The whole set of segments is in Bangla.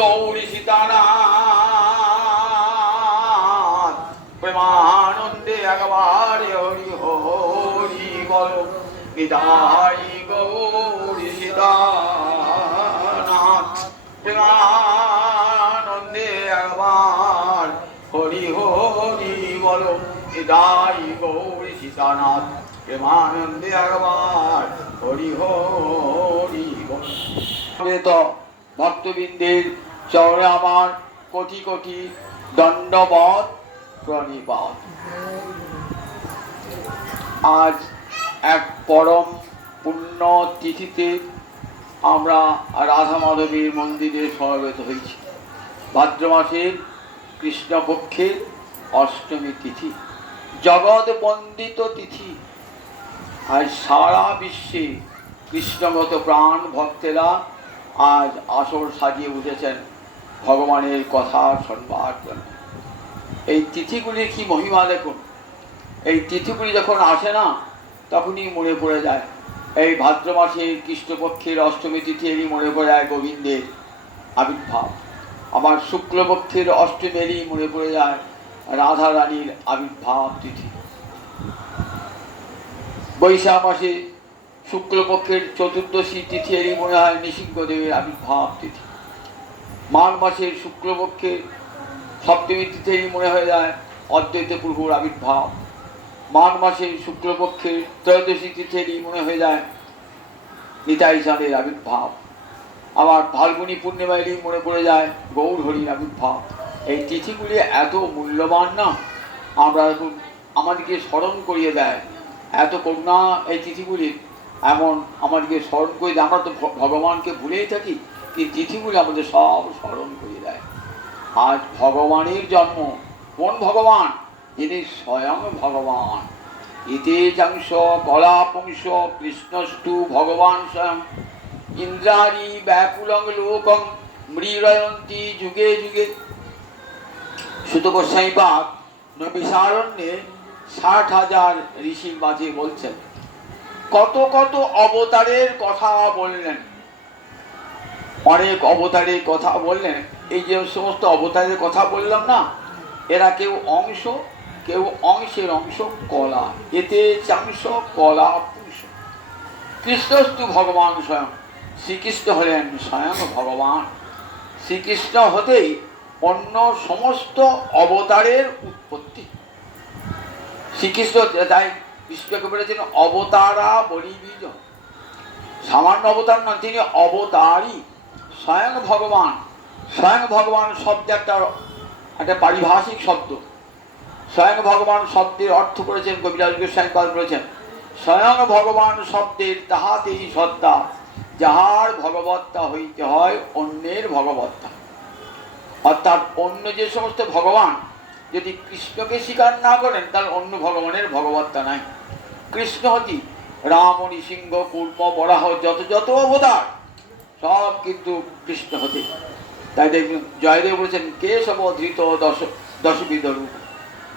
গৌরী সীতানাথ প্রেমানন্দে একবার হরি হরি বল নিতাই গৌরী সীতানাথ প্রেমানন্দে একবার হরি হরি বল নিতাই গৌরী সীতানাথ প্রেমানন্দে একবার হরি হরি বল। ভক্তবৃন্দের চরণে আমার কোটি কোটি দণ্ডবত প্রণিপাত। আজ এক পরম পুণ্য তিথিতে আমরা রাধা মাধবীর মন্দিরে সমবেত হয়েছি। ভাদ্র মাসের কৃষ্ণপক্ষের অষ্টমী তিথি, জগৎ বন্দিত তিথি। আজ সারা বিশ্বে কৃষ্ণগত প্রাণ ভক্তেরা আজ আসর সাজিয়ে উঠেছেন ভগবানের কথা শুনবার জন্য। এই তিথিগুলির কি মহিমা দেখুন। এই তিথিগুলি যখন আসে না তখনই মনে পড়ে যায় এই ভাদ্র মাসের কৃষ্ণপক্ষের অষ্টমী তিথি, এরই মনে পড়ে যায় গোবিন্দের আবির্ভাব। আবার শুক্লপক্ষের অষ্টমীরই মনে পড়ে যায় রাধা রানীর আবির্ভাব তিথি। বৈশাখ মাসে শুক্লপক্ষের চতুর্দশী তিথি, এরই মনে হয় নৃসিংহদেবের আবির্ভাব তিথি। মাঘ মাসের শুক্লপক্ষের সপ্তমী তিথি, এরই মনে হয়ে যায় অদ্বৈত প্রভুর আবির্ভাব। মাঘ মাসের শুক্লপক্ষের ত্রয়োদশী তিথি, এরই মনে হয়ে যায় নিতাই চাঁদের আবির্ভাব। আবার ফাল্গুনী পূর্ণিমা, এরই মনে পড়ে যায় গৌর হরির আবির্ভাব। এই তিথিগুলি এত মূল্যবান না, আমরা আমাদেরকে স্মরণ করিয়ে দেয় এত করুণা এই তিথিগুলি, এমন আমাদেরকে স্মরণ করে দেয়। আমরা তো ভগবানকে ভুলেই থাকি, এই তিথিগুলি আমাদের সব স্মরণ করিয়ে দেয়। আজ ভগবানের জন্ম। কোন ভগবান? যিনি স্বয়ং ভগবান। ইতে চাংশ কলাপুংস কৃষ্ণস্তু ভগবান স্বয়ং ইন্দ্রাণী ব্যাকুলং লোকং মৃরয়ন্তি যুগে যুগে। সুত গোস্বামী পাদ নৈমিষারণ্যে 60,000 ঋষির মাঝে বলছেন, কত কত অবতারের কথা বললেন, অনেক অবতারের কথা বললেন। এই যে সমস্ত অবতারের কথা বললাম না, এরা কেউ অংশ, কেউ অংশের অংশ কলা। এতে চাংশ কলা পুংস কৃষ্ণস্তু ভগবান স্বয়ং। শ্রীকৃষ্ণ হলেন স্বয়ং ভগবান। শ্রীকৃষ্ণ হতেই অন্য সমস্ত অবতারের উৎপত্তি। শ্রীকৃষ্ণ তাই কৃষ্ণকে বলেছেন অবতারা বলি বীজ। সামান্য অবতার নন, তিনি অবতারই, স্বয়ং ভগবান। স্বয়ং ভগবান শব্দ একটা পারিভাষিক শব্দ। স্বয়ং ভগবান শব্দের অর্থ করেছেন কবিরাজ গোস্বামী পাদ বলেছেন, স্বয়ং ভগবান শব্দের তাহাতেই সত্তা, যাহার ভগবত্তা হইতে হয় অন্যের ভগবত্তা। অর্থাৎ অন্য যে সমস্ত ভগবান যদি কৃষ্ণকে স্বীকার না করেন, তার অন্য ভগবানের ভগবত্তা নাই। কৃষ্ণ হতি রাম, নৃসিংহ, কূর্ম, বরাহ, যত যত অবতার সব কিন্তু কৃষ্ণ হতে। তাই দেখবেন জয়দেব বলেছেন কেশব ধৃত দশবিধ রূপ।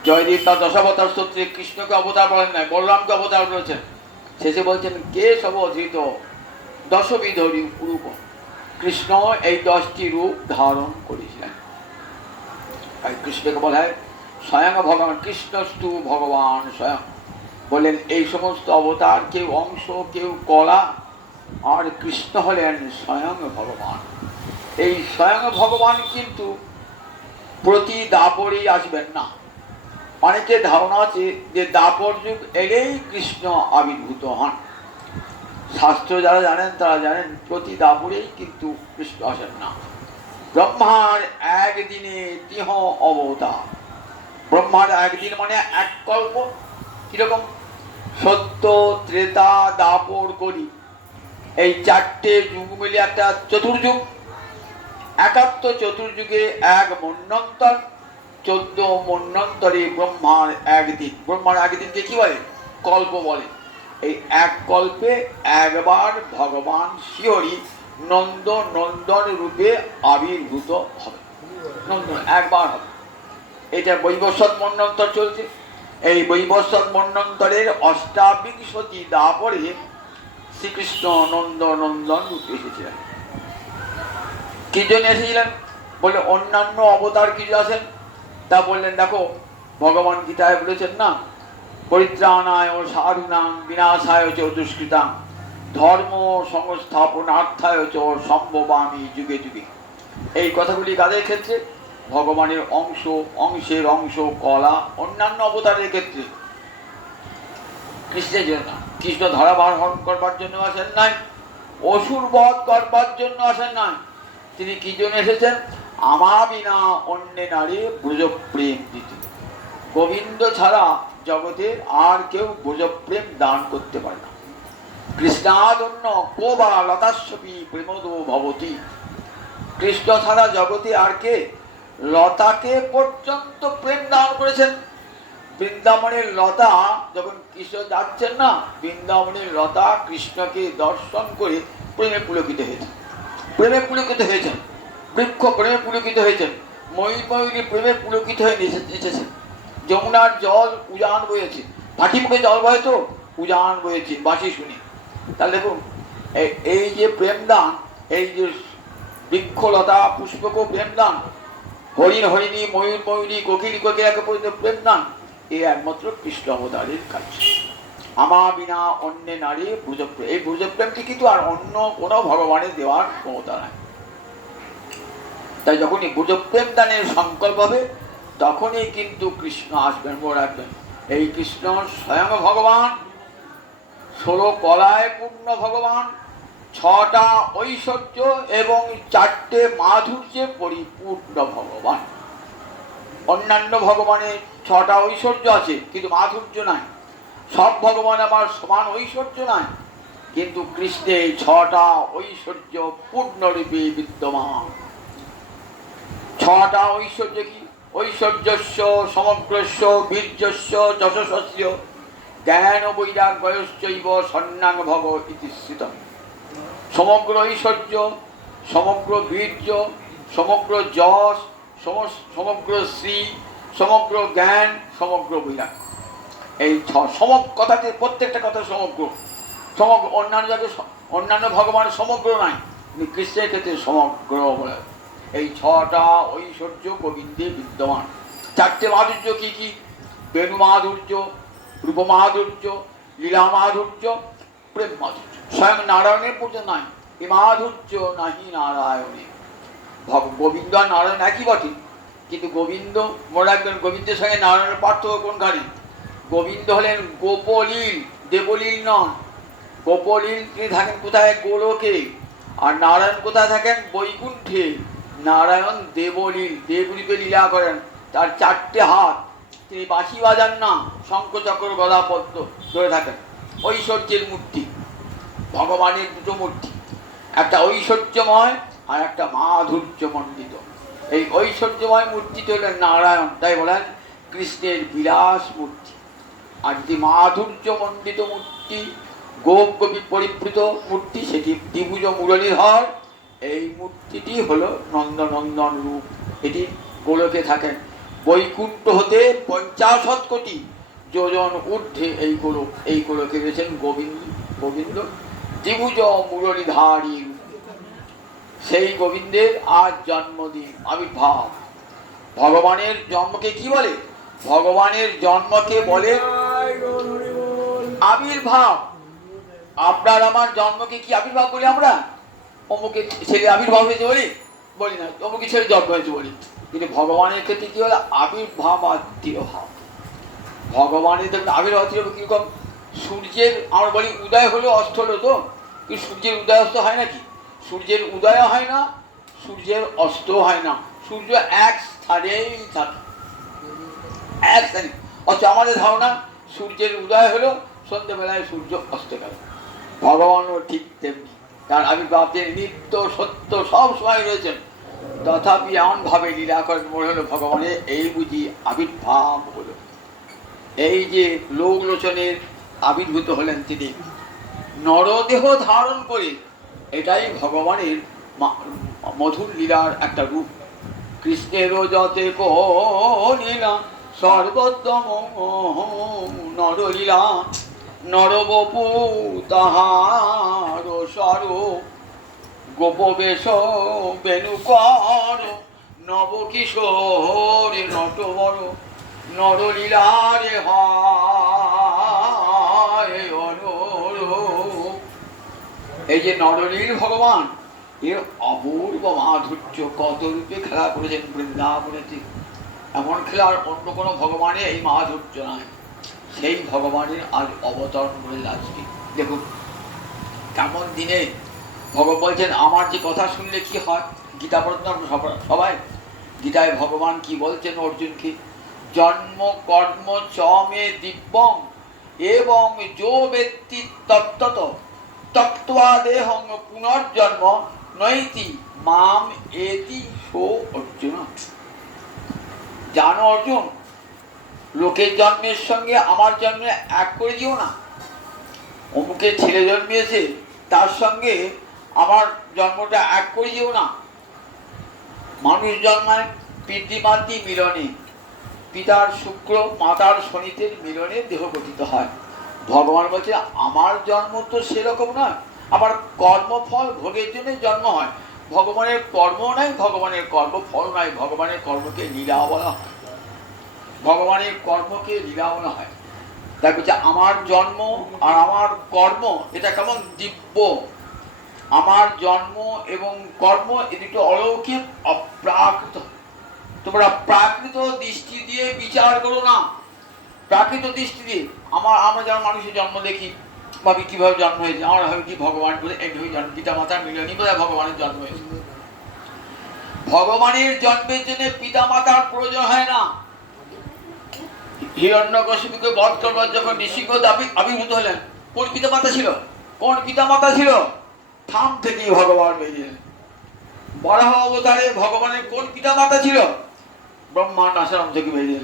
জয়দেব তার দশাবতার স্তোত্রে কৃষ্ণকে অবতার বলেন নাই, বলরামকে অবতার বলেছেন। শেষে বলছেন কেশব ধৃত দশবিধ রূপ। কৃষ্ণ এই 10টি রূপ ধারণ করেছিলেন। তাই কৃষ্ণকে বলা হয় স্বয়ং ভগবান। কৃষ্ণস্তু ভগবান স্বয়ং। বলেন এই সমস্ত অবতার কেউ অংশ, কেউ কলা, আর কৃষ্ণ হলেন স্বয়ং ভগবান। এই স্বয়ং ভগবান কিন্তু প্রতি দাপরেই আসবেন না। অনেকের ধারণা আছে যে দাপর যুগ এলেই কৃষ্ণ আবির্ভূত হন। শাস্ত্র যারা জানেন তারা জানেন প্রতি দাপরেই কিন্তু কৃষ্ণ আসেন না। ব্রহ্মার একদিনে তিহ অবতার। ব্রহ্মার একদিন মানে এক কল্প। কিরকম? সত্য, ত্রেতা, দাপর, কলি, এই 4টে যুগ মিলে একটা চতুর্যুগ। একাত্ম চতুর্যুগে এক মন্বন্তর, 14 মন্বন্তরে ব্রহ্মার একদিন। ব্রহ্মার একদিনকে কি বলে? কল্প বলে। এই এক কল্পে একবার ভগবান শ্রীহরি নন্দন রূপে আবির্ভূত হবে। নন্দন একবার হবে। এটা বৈবস্বত মন্বন্তর চলছে। এই বৈবস্বত মন্বন্তরের 28 দাপরে শ্রীকৃষ্ণ নন্দন রূপে এসেছিলেন। কি জন্য এসেছিলেন? বলে অন্যান্য অবতার কিছু আছেন? তা বললেন, দেখো ভগবান গীতায় বলেছেন না, পরিত্রাণায় সাধুনাং বিনাশায় চ দুষ্কৃতাং ধর্ম সংস্থাপনার্থায় চ সম্ভবামি যুগে যুগে। এই কথাগুলি কাদের ক্ষেত্রে? ভগবানের অংশের অংশ কলা অন্যান্য অবতারের ক্ষেত্রে। কৃষ্ণের জন্য, কৃষ্ণ ধরাভার হরণ করবার জন্য আসেন নাই, অসুর বধ করবার জন্য আসেন নাই। তিনি কি জন্য এসেছেন? আমা বিনা অন্য নারী ব্রজপ্রেম দিতে। গোবিন্দ ছাড়া জগতে আর কেউ ব্রজপ্রেম দান করতে পারে না। কৃষ্ণাদন্য কো বা লতাস্বপি প্রেমদো ভবতী। কৃষ্ণ ছাড়া জগতে আর কে? লতাকে পর্যন্ত প্রেম দান করেছেন। বৃন্দাবনের লতা যখন কৃষ্ণ যাচ্ছেন না, বৃন্দাবনের লতা কৃষ্ণকে দর্শন করে প্রেমে পুলকিত হয়েছেন, প্রেমে পুলকিত হয়েছেন। বৃক্ষ প্রেমে পুলকিত হয়েছেন, ময়ূরী প্রেমে পুলকিত হয়ে এসেছেন। যমুনার জল উজান বয়েছে, ফাটি মুখে জল বয়ে তো উজান বয়েছে বাঁশি শুনে। তাহলে দেখুন এই যে প্রেমদান, এই যে বৃক্ষলতা পুষ্পক প্রেমদান, হরিণ হরিণী ময়ূর ময়ূরী কোকিলী কোকিলাকে পর্যন্ত প্রেমদান, এই একমাত্র কৃষ্ণ অবতারের কাজ। আমা বিনা অন্য নারী ব্রজপ্রেম। এই ব্রজপ্রেমটি কিন্তু আর অন্য কোনো ভগবানের দেওয়ার ক্ষমতা নাই। তাই যখনই ব্রজপ্রেম দানের সংকল্প হবে তখনই কিন্তু কৃষ্ণ আসবেন। মনে রাখবেন, এই কৃষ্ণ স্বয়ং ভগবান, 16 কলায় পূর্ণ ভগবান, 6টা ঐশ্বর্য এবং 4টে মাধুর্যে পরিপূর্ণ ভগবান। অন্যান্য ভগবানের 6টা ঐশ্বর্য আছে কিন্তু মাধুর্য নাই। সব ভগবান আবার সমান ঐশ্বর্য নাই, কিন্তু কৃষ্ণে 6টা ঐশ্বর্য পূর্ণরূপে বিদ্যমান। 6টা ঐশ্বর্য কি? ঐশ্বর্যস্য সমগ্রস্য বীর্যস্য যশস্য জ্ঞান বৈরাগ্যশ্চৈব সন্ন্যাং ভব ইতি স্থিতম। সমগ্র ঐশ্বর্য, সমগ্র বীর্য, সমগ্র যশ, সমগ্র শ্রী, সমগ্র জ্ঞান, সমগ্র বৈরাগ্য। এই কথাতে প্রত্যেকটা কথা সমগ্র। অন্যান্য ভগবানের সমগ্র নাই, কিন্তু কৃষ্ণের ক্ষেত্রে সমগ্র বলে। এই 6টা ঐশ্বর্য গোবিন্দে বিদ্যমান। 4টে মাধুর্য কি কি? বেণু মাধুর্য, রূপ মাধুর্য, লীলা মাধুর্য, প্রেম মাধুর্য। স্বয়ং নারায়ণের পূজা নাই, এ মাধুর্য নাহি নারায়ণে। গোবিন্দ আর নারায়ণ একই বটে, কিন্তু গোবিন্দ, মনে রাখবেন, গোবিন্দের সঙ্গে নারায়ণের পার্থক্য কোনখানে? গোবিন্দ হলেন গোপলীল, দেবলীল নন। গোপলীল তিনি থাকেন কোথায়? গোলকে। আর নারায়ণ কোথায় থাকেন? বৈকুণ্ঠে। নারায়ণ দেবলীল, দেবরূপে লীলা করেন। তার 4টে হাত, তিনি বাঁশি বাজান না, শঙ্খ চক্র গদা পদ্ম ধরে থাকেন। ঐশ্বর্যের মূর্তি। ভগবানের 2টো মূর্তি, একটা ঐশ্বর্যময় আর একটা মাধুর্য মণ্ডিত। এই ঐশ্বর্যময় মূর্তিটি হলেন নারায়ণ, তাই বলেন কৃষ্ণের বিলাস মূর্তি। আর যে মাধুর্য মণ্ডিত মূর্তি, গোপ গোপী পরিবৃত মূর্তি, সেটি দ্বিভুজ মুরলীধর। এই মূর্তিটি হলো নন্দনন্দন রূপ। এটি গোলকে থাকেন। বৈকুণ্ঠ হতে 50 কোটি যোজন ঊর্ধ্বে এই গোলকে রয়েছেন গোবিন্দ দ্বিভুজ মুরলীধারী। সেই গোবিন্দের আজ জন্মদিন, আবির্ভাব। ভগবানের জন্মকে কি বলে? ভগবানের জন্মকে বলে আবির্ভাব। আপনার আমার জন্মকে কি আবির্ভাব বলি আমরা? অমুকে ছেলে আবির্ভাব হয়েছে বলি না, অমুকে ছেলে জন্ম হয়েছে বলি। কিন্তু ভগবানের ক্ষেত্রে কি বলে? আবির্ভাব আর তিরোভাব। ভগবানের দেখুন আবির্ভাব তিরোভাব কিরকম? সূর্যের আমরা বলি উদয় হলো অস্ত হলো, তো কিন্তু সূর্যের উদয় অস্ত হয় নাকি? সূর্যের উদয় হয় না, সূর্যের অস্ত হয় না। সূর্য এক স্থানেই থাকে, এক স্থানে। অথচ আমাদের ধারণা সূর্যের উদয় হলো, সন্ধ্যেবেলায় সূর্য অস্ত গেল। ভগবানও ঠিক তেমনি, তার আবির্ভাব তিনি নিত্য সত্য সব সময় রয়েছেন, তথাপি এমনভাবে লীলা করেন মনে হলো ভগবানের এই বুঝি আবির্ভাব হলো। এই যে লোকলোচনের আবির্ভূত হলেন তিনি নরদেহ ধারণ করে, এটাই ভগবানের মধুর লীলার একটা রূপ। কৃষ্ণের যতে লীলা সর্বোত্তম নরলীলা, নরবপু তাহার স্বরূপ, গোপবেশ বেণুকর নবকিশোর নট বড় নরলীলারে হয় অনুরূপ। এই যে নরলীল ভগবান, এর অপূর্ব মাধুর্য, কত রূপে খেলা করেছেন বৃন্দাবনেতে। এমন খেলার অন্য কোনো ভগবানের এই মাধুর্য নয়। সেই ভগবানের আজ অবতরণ করে আজকে দেখুন কেমন দিনে ভগবান বলছেন আমার যে কথা শুনলে কি হয়। গীতা পড়তাম সবাই, গীতায় ভগবান কি বলছেন অর্জুনকে, জন্ম কর্ম চমে দিব্যং এবং যো ব্যক্তি তত্ত্বত তত্ত্বা দেহং পুনর্জন্ম নৈতি মাম এতি সো অর্জুন। জানো অর্জুন, লোকের জন্মের সঙ্গে আমার জন্মে এক করে দিও না। অমুকের ছেলে জন্মিয়েছে, তার সঙ্গে আমার জন্মটা এক করে দিও না। মানুষ জন্মায় পিতৃমাতৃ মিলনে, পিতার শুক্র মাতার শনিতের মিলনে দেহ গঠিত হয়। ভগবান বলছে আমার জন্ম তো সেরকম নয়, আবার কর্মফল ভোগের জন্য জন্ম হয়। ভগবানের কর্ম নাই, ভগবানের কর্মফল নাই, ভগবানের কর্মকে লীলা বলা হয়। ভগবানের কর্মকে লীলা বলা হয়। তাই বলছে আমার জন্ম আর আমার কর্ম এটা কেমন দিব্য। আমার জন্ম এবং কর্ম এ দুটো অলৌকিক, অপ্রাকৃত। তোমরা প্রাকৃত দৃষ্টি দিয়ে বিচার করো না। প্রাকৃত দৃষ্টি দিয়ে আমরা যেমন মানুষের জন্ম দেখি, ভাবি কিভাবে জন্ম হয়েছে, আমরা ভাবি কি ভগবান বলে এইভাবে জন্ম, পিতা মাতার মিলনই বোধ হয় ভগবানের জন্ম হয়েছে। ভগবানের জন্মের জন্য পিতা মাতার প্রয়োজন হয় না। হিরণ্যকশিপুকে বধ করবার যখন নৃসিংহ আবির্ভূত হলেন, কোন পিতা মাতা ছিল? কোন পিতা মাতা ছিল? থাম থেকেই ভগবান বেরিয়ে। বরাহ অবতারে ভগবানের কোন পিতা মাতা ছিল? ব্রহ্মাণ্ড আশ্রম থেকে বেরিয়ে।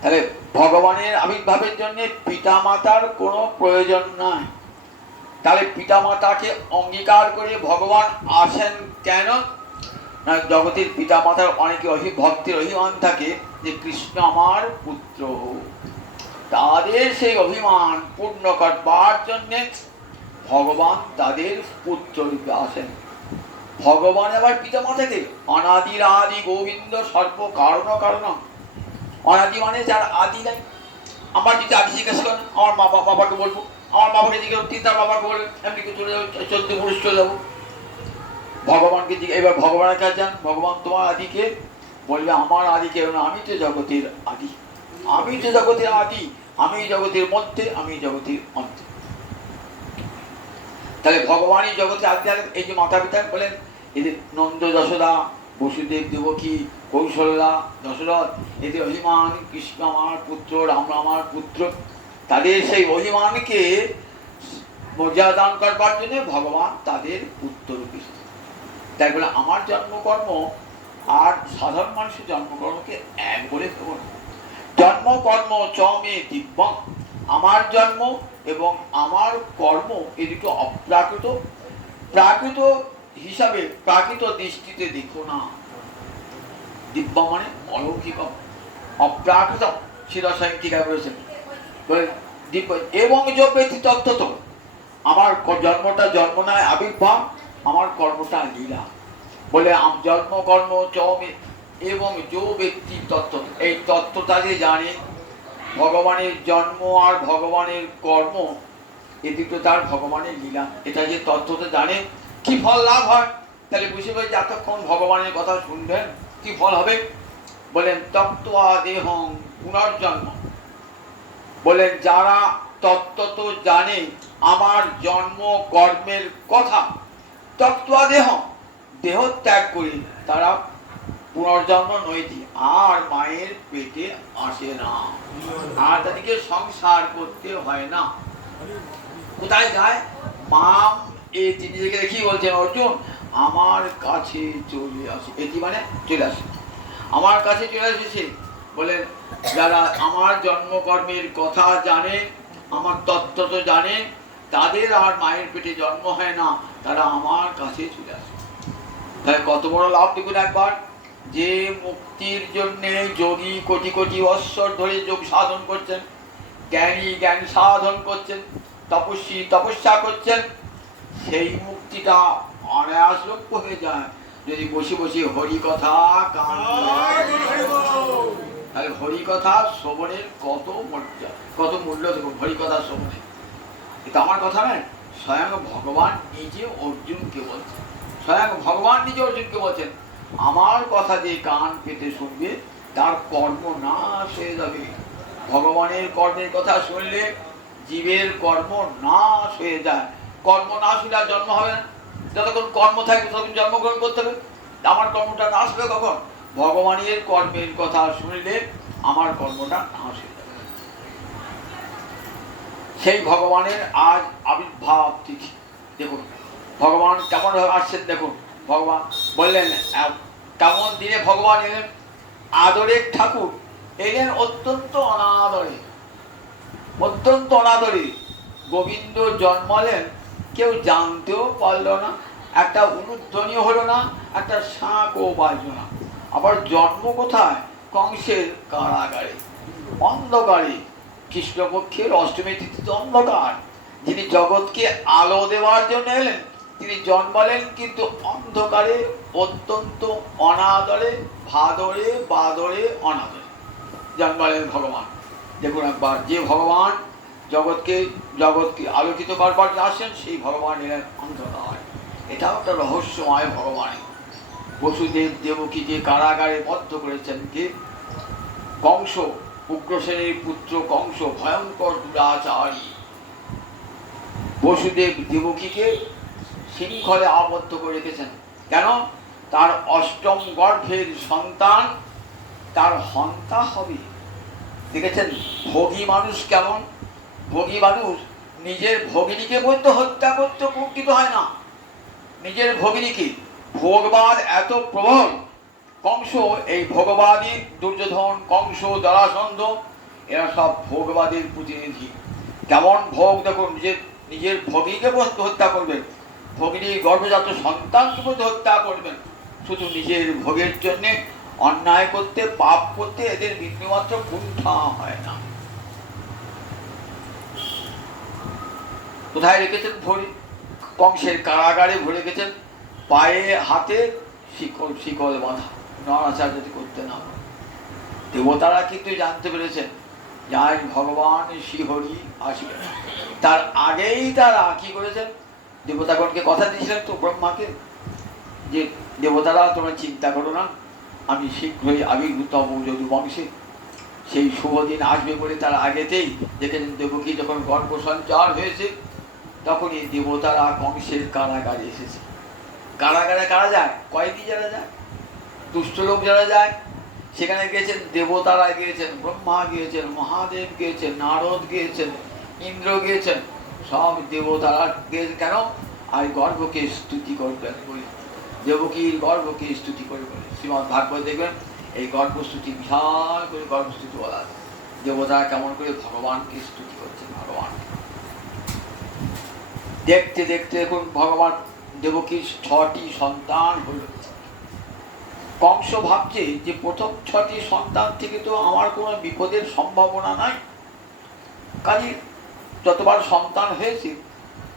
তাহলে ভগবানের আবির্ভাবের জন্য পিতা মাতার কোনো প্রয়োজন নাই। তাহলে পিতা মাতাকে অঙ্গীকার করে ভগবান আসেন কেন? না, জগতের পিতা মাতার অনেকে ভক্তের অভিমান থাকে যে কৃষ্ণ আমার পুত্র। তাদের সেই অভিমান পূর্ণ করবার জন্য ভগবান তাদের পুত্র রূপে আসেন। ভগবান আবার পিতা মাতাকে অনাদির আদি গোবিন্দ সর্ব কারণ কারণ। অনাদি মানে যার আদি নাই। আমার যদি আদি জিজ্ঞাসা করেন, আমার বাবাকে বলবো, আমার বাবাকে জিজ্ঞেস করতে তার বাবাকে বলবে, এমনি কি চলে যাবো, 14 পুরুষ চলে যাবো। ভগবানকে এবার ভগবানের কাছে যান, ভগবান তোমার আদিকে, বলবে আমার আদি কেউ না, আমি তো জগতের আদি, আমি তো জগতের আদি, আমি জগতের মধ্যে, আমি জগতের অন্তে। তাহলে ভগবানই জগতের আদি। এই যে মাতা পিতা বলেন, এদের নন্দ যশোদা, বসুদেব দেবকী, কৌশল্যা, দশরথ, এদের অভিমান কৃষ্ণ আমার পুত্র, রাম আমার পুত্র। তাদের সেই অভিমানকে মর্যাদা দান করবার জন্য ভগবান তাদের পুত্র রূপে। তাই বলে আমার জন্মকর্ম আর সাধারণ মানুষের জন্মকর্মকে এক বলে দেব না। জন্মকর্ম চমে দিব্যং, আমার জন্ম এবং আমার কর্ম এই দুটো অপ্রাকৃত। প্রাকৃত হিসাবে প্রাকৃত দৃষ্টিতে দেখো না। দিব্য মানে অলৌকিক, অপ্রাকৃত। শিরসায়ী টিকা বলেছেন দিব্য এবং যোগ্যতি তত্ত্বত। আমার জন্মটা জন্ম নয় আবির্ভাব, আমার কর্মটা লীলা। বলে জন্ম কর্ম চমে এবং যো ব্যক্তি তত্ত্ব, এই তত্ত্বটা যে জানে ভগবানের জন্ম আর ভগবানের কর্ম এ দুটো তার ভগবানের লীলা, এটা যে তত্ত্বটা জানে কি ফল লাভ হয়। তাহলে বুঝে পাই যে এতক্ষণ ভগবানের কথা শুনবেন কি ফল হবে। বলেন তত্ত্বা দেহং পুনর্জন্ম। বলেন যারা তত্ত্ব জানে আমার জন্ম কর্মের কথা, তত্ত্বা দেহ, দেহ ত্যাগ করে তারা পুনর্জন্ম নৈতি, আর মায়ের পেটে আসে না, আর তাদেরকে সংসার করতে হয় না। কোথায় যায়? মাম এটি, নিজেকে কি বলছেন অর্জুন? আমার কাছে চলে আসে। এটি মানে চলে আসে, আমার কাছে চলে এসেছে। বলেন যারা আমার জন্মকর্মের কথা জানে, আমার তত্ত্ব তো জানে, তাদের আর মায়ের পেটে জন্ম হয় না, তারা আমার কাছে চলে আসে। তাহলে কত বড় লাভ দেখুন একবার। যে মুক্তির জন্য যোগী কোটি কোটি বৎসর ধরে যোগ সাধন করছেন, জ্ঞানী জ্ঞান সাধন করছেন, তপস্বী তপস্যা করছেন, সেই মুক্তিটা অনায়াস লক্ষ্য হয়ে যায় যদি বসে বসে হরি কথা গান, তাহলে হরি কথা শ্রবণের কত মর্যাদা, কত মূল্য দেখুন হরি কথা শ্রবণের। এটা আমার কথা নয়, স্বয়ং ভগবান নিজে অর্জুনকে বলছেন, স্বয়ং ভগবান নিজে অর্জুনকে বলছেন আমার কথা যে কান পেতে শুনবে তার কর্ম নাশ হয়ে যাবে। ভগবানের কর্মের কথা শুনলে জীবের কর্ম নাশ হয়ে যায়। কর্ম নাশ হলে আর জন্ম হবে না। যতক্ষণ কর্ম থাকবে ততক্ষণ জন্মগ্রহণ করতে হবে। আমার কর্মটা নাশ হবে কখন? ভগবানের কর্মের কথা শুনলে আমার কর্মটা নাশ হয়ে যাবে। সেই ভগবানের আজ আবির্ভাব তিথি। দেখুন ভগবান কেমন ভাবে আসছেন। দেখুন ভগবান বললেন কেমন দিনে ভগবান এলেন। আদরের ঠাকুর এলেন অত্যন্ত অনাদরে, অত্যন্ত অনাদরে। গোবিন্দ জন্মালেন কেউ জানতেও পারল না, একটা অনুধ্বনি হলো না, একটা শাঁখও বাজল না। আবার জন্ম কোথায়? কংসের কারাগারে, অন্ধকারে। কৃষ্ণপক্ষের অষ্টমী তিথিতে অন্ধকার। যিনি জগৎকে আলো দেওয়ার জন্য এলেন তিনি জন্মালেন কিন্তু অন্ধকারে, অত্যন্ত অনাদরে, ভাদরে বাদরে অনাদরে জন্মালেন ভগবান। দেখুন একবার, যে ভগবান জগৎকে আলোকিত করবার আসেন সেই ভগবান এলেন অন্ধকার। এটাও একটা রহস্যময় ভগবানের। বসুদেব দেবকী যে কারাগারে বদ্ধ করেছেন কে? কংস, উগ্রসেনের পুত্র কংস, ভয়ঙ্কর দুরাচারী। বসুদেব দেবকীকে শৃঙ্খলে আবদ্ধ করে রেখেছেন। কেন? তার অষ্টম গর্ভের সন্তান তার হন্তা হবে। দেখেছেন ভোগী মানুষ কেমন? ভোগী মানুষ নিজের ভগিনীকে পর্যন্ত হত্যা করতে কুণ্ঠিত হয় না। নিজের ভগিনীকে ভোগবাদ এত প্রবল। কংস এই ভোগবাদী, দুর্যোধন, কংস, জরাসন্ধ এরা সব ভোগবাদীর প্রতিনিধি। কেমন ভোগ দেখুন, নিজের ভগিনীকে পর্যন্ত হত্যা করবেন, ভগিনীর গর্ভজাত সন্তানকে পর্যন্ত হত্যা করবেন, শুধু নিজের ভোগের জন্যে। অন্যায় করতে, পাপ করতে এদের বিন্দুমাত্র কুণ্ঠা হয় না। কোথায় রেখেছেন? ভরি কংসের কারাগারে ভরে রেখেছেন। পায়ে হাতে শিকল বাঁধা, নড়াচড়া যদি করতে না পারে। দেবতারা কিন্তু জানতে পেরেছেন যাই ভগবান শ্রীহরি আসবেন। তার আগেই তারা কি করেছেন? দেবতাগণকে কথা দিয়েছিলেন তো ব্রহ্মাকে, যে দেবতারা তোমরা চিন্তা করো না, আমি শীঘ্রই আবির্ভূত হব যদু বংশে। সেই শুভ দিন আসবে বলে তার আগেতেই দেখেছেন দেবকী যখন গর্ভ সঞ্চার হয়েছে তখনই দেবতারা কংসের কারাগারে এসেছে। কারাগারে কারা যায়? কয়েদি যারা যায়, দুষ্ট লোক যারা যায় সেখানে গিয়েছেন। দেবতারা গিয়েছেন, ব্রহ্মা গিয়েছেন, মহাদেব গিয়েছেন, নারদ গিয়েছেন, ইন্দ্র গিয়েছেন, সব দেবতারা গিয়েছেন। কেন? আর গর্ভকে স্তুতি করবেন বলে, দেবকীর গর্ভকে স্তুতি করে বলে। শ্রীমদ্ ভাগবত দেখবেন এই গর্ভস্তুতি, বিশাল করে গর্ভস্তুতি বলা আছে। দেবতারা কেমন করে ভগবানকে স্তুতি করছেন। ভগবান দেখতে দেখতে এখন ভগবান দেবকীর 6টি সন্তান হল। কংস ভাবছে যে প্রথম 6টি সন্তান থেকে তো আমার কোনো বিপদের সম্ভাবনা নাই, কাজে যতবার সন্তান হয়েছে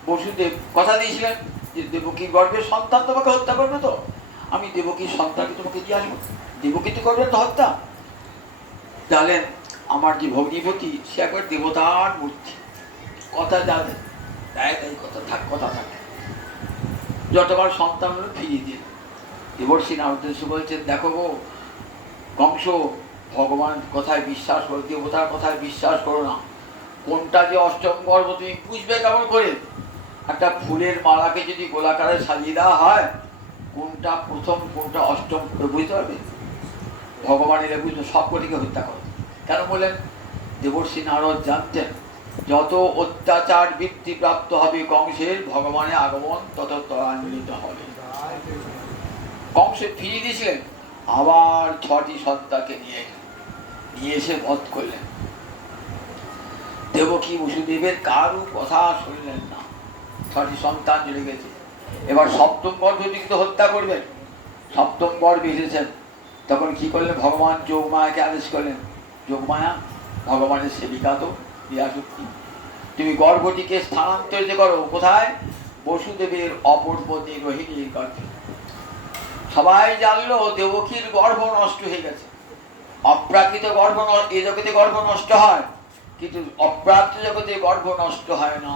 বসুদেব কথা দিয়েছিলেন যে দেবকীর গর্ভের সন্তান তোমাকে হত্যা করবে, তো আমি দেবকীর সন্তানকে তোমাকে দিয়ে আসবো, দেবকী তো করবেন তো হত্যা। তাহলে আমার যে ভগ্নিপতি সে একবার দেবতার মূর্তি, কথা যাবে তাই তাই কথা থাকে। যতবার সন্তান হলো ফিরিয়ে দিন। দেবর্ষী নারদ এসে বলছেন দেখো গো কংস, ভগবান কথায় বিশ্বাস করো, দেবতার কথায় বিশ্বাস করো না। কোনটা যে অষ্টম গর্ভ তুমি বুঝবে কেমন করে? একটা ফুলের মালাকে যদি গোলাকারে সাজিয়ে দেওয়া হয়, কোনটা প্রথম কোনটা অষ্টম বুঝতে পারবে? ভগবান এলে বুঝলো সব কটিকে হত্যা করো। কেন বললেন? দেবর্ষী নারদ জানতেন যত অত্যাচার বৃত্তিপ্রাপ্ত হবে কংসের, ভগবানের আগমন তত ত্বরান্বিত হবে। কংস ফিরিয়ে দিয়েছিলেন, আবার 6টি সন্তানকে নিয়ে এসে বধ করলেন। দেবকী বসুদেবের কারও কথা শুনলেন না, 6টি সন্তান চলে গেছে। এবার সপ্তম গর্ভটিকে হত্যা করবেন। সপ্তম গর্ভে এসেছেন, তখন কি করলেন? ভগবান যোগমায়াকে আদেশ করলেন, যোগমায়া ভগবানের সেবিকা তো ক্রিয়াশক্তি, তুমি গর্ভটিকে স্থানান্তরিত করো। কোথায়? বসুদেবের অপর পত্নী রোহিণীর গর্ভে। সবাই জানলো দেবকীর গর্ভ নষ্ট হয়ে গেছে। অপ্রাকৃত গর্ভ এ জগতে গর্ভ নষ্ট হয়, কিন্তু অপ্রাপ্ত জগতে গর্ভ নষ্ট হয় না।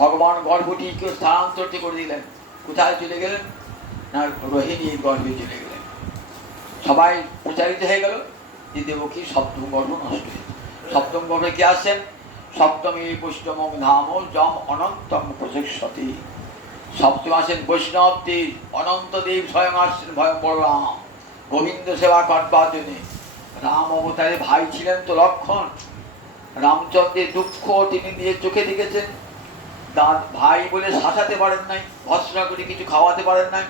ভগবান গর্ভটিকে স্থানান্তরিত করে দিলেন। কোথায় চলে গেলেন? না, রোহিণীর গর্ভে চলে গেলেন। সবাই প্রচারিত হয়ে গেল যে দেবকীর সপ্তম গর্ভ নষ্ট হয়েছে। সপ্তম গর্ভে কে আসছেন? সপ্তমী বৈষ্ণব ধাম যম অনন্তম প্রচক্ষতি। সপ্তম আসেন বৈষ্ণব দেব, অনন্ত দেব স্বয়ং আসছেন ভয়ঙ্কর রাম, গোবিন্দ সেবা করবার জন্যে। রাম অবতারে ভাই ছিলেন তো লক্ষণ। রামচন্দ্রের দুঃখ তিনি নিজের চোখে দেখেছেন। ভাই বলে শাসাতে পারেন নাই, ভৎসনা করে কিছু খাওয়াতে পারেন নাই।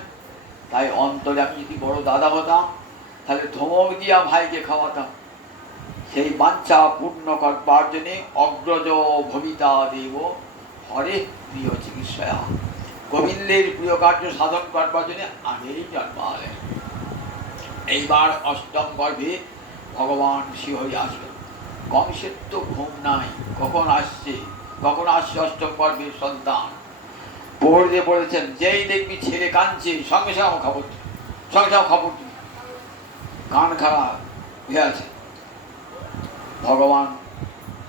তাই অন্তরে আমি যদি বড় দাদা হতাম, তাহলে ধমক দিয়া ভাইকে খাওয়াতাম। সেই বাঞ্ছা পূর্ণ করবার জন্যে অগ্রজ ভবিতা দেব হরে প্রিয় চিকিৎসা, গোবিন্দের প্রিয় কার্য সাধন করবার জন্য আগেই জন্মালেন। এইবার অষ্টম গর্ভে ভগবান শ্রীহরি আসবেন। কংসের তো ঘুম নাই, কখন আসছে অষ্টম গর্ভের সন্তান। পড়তে পড়েছেন, যেই দেখবি ছেলে কাঁদছে সঙ্গে সঙ্গে খবর দিবি, কান খারাপ হয়ে আছে। ভগবান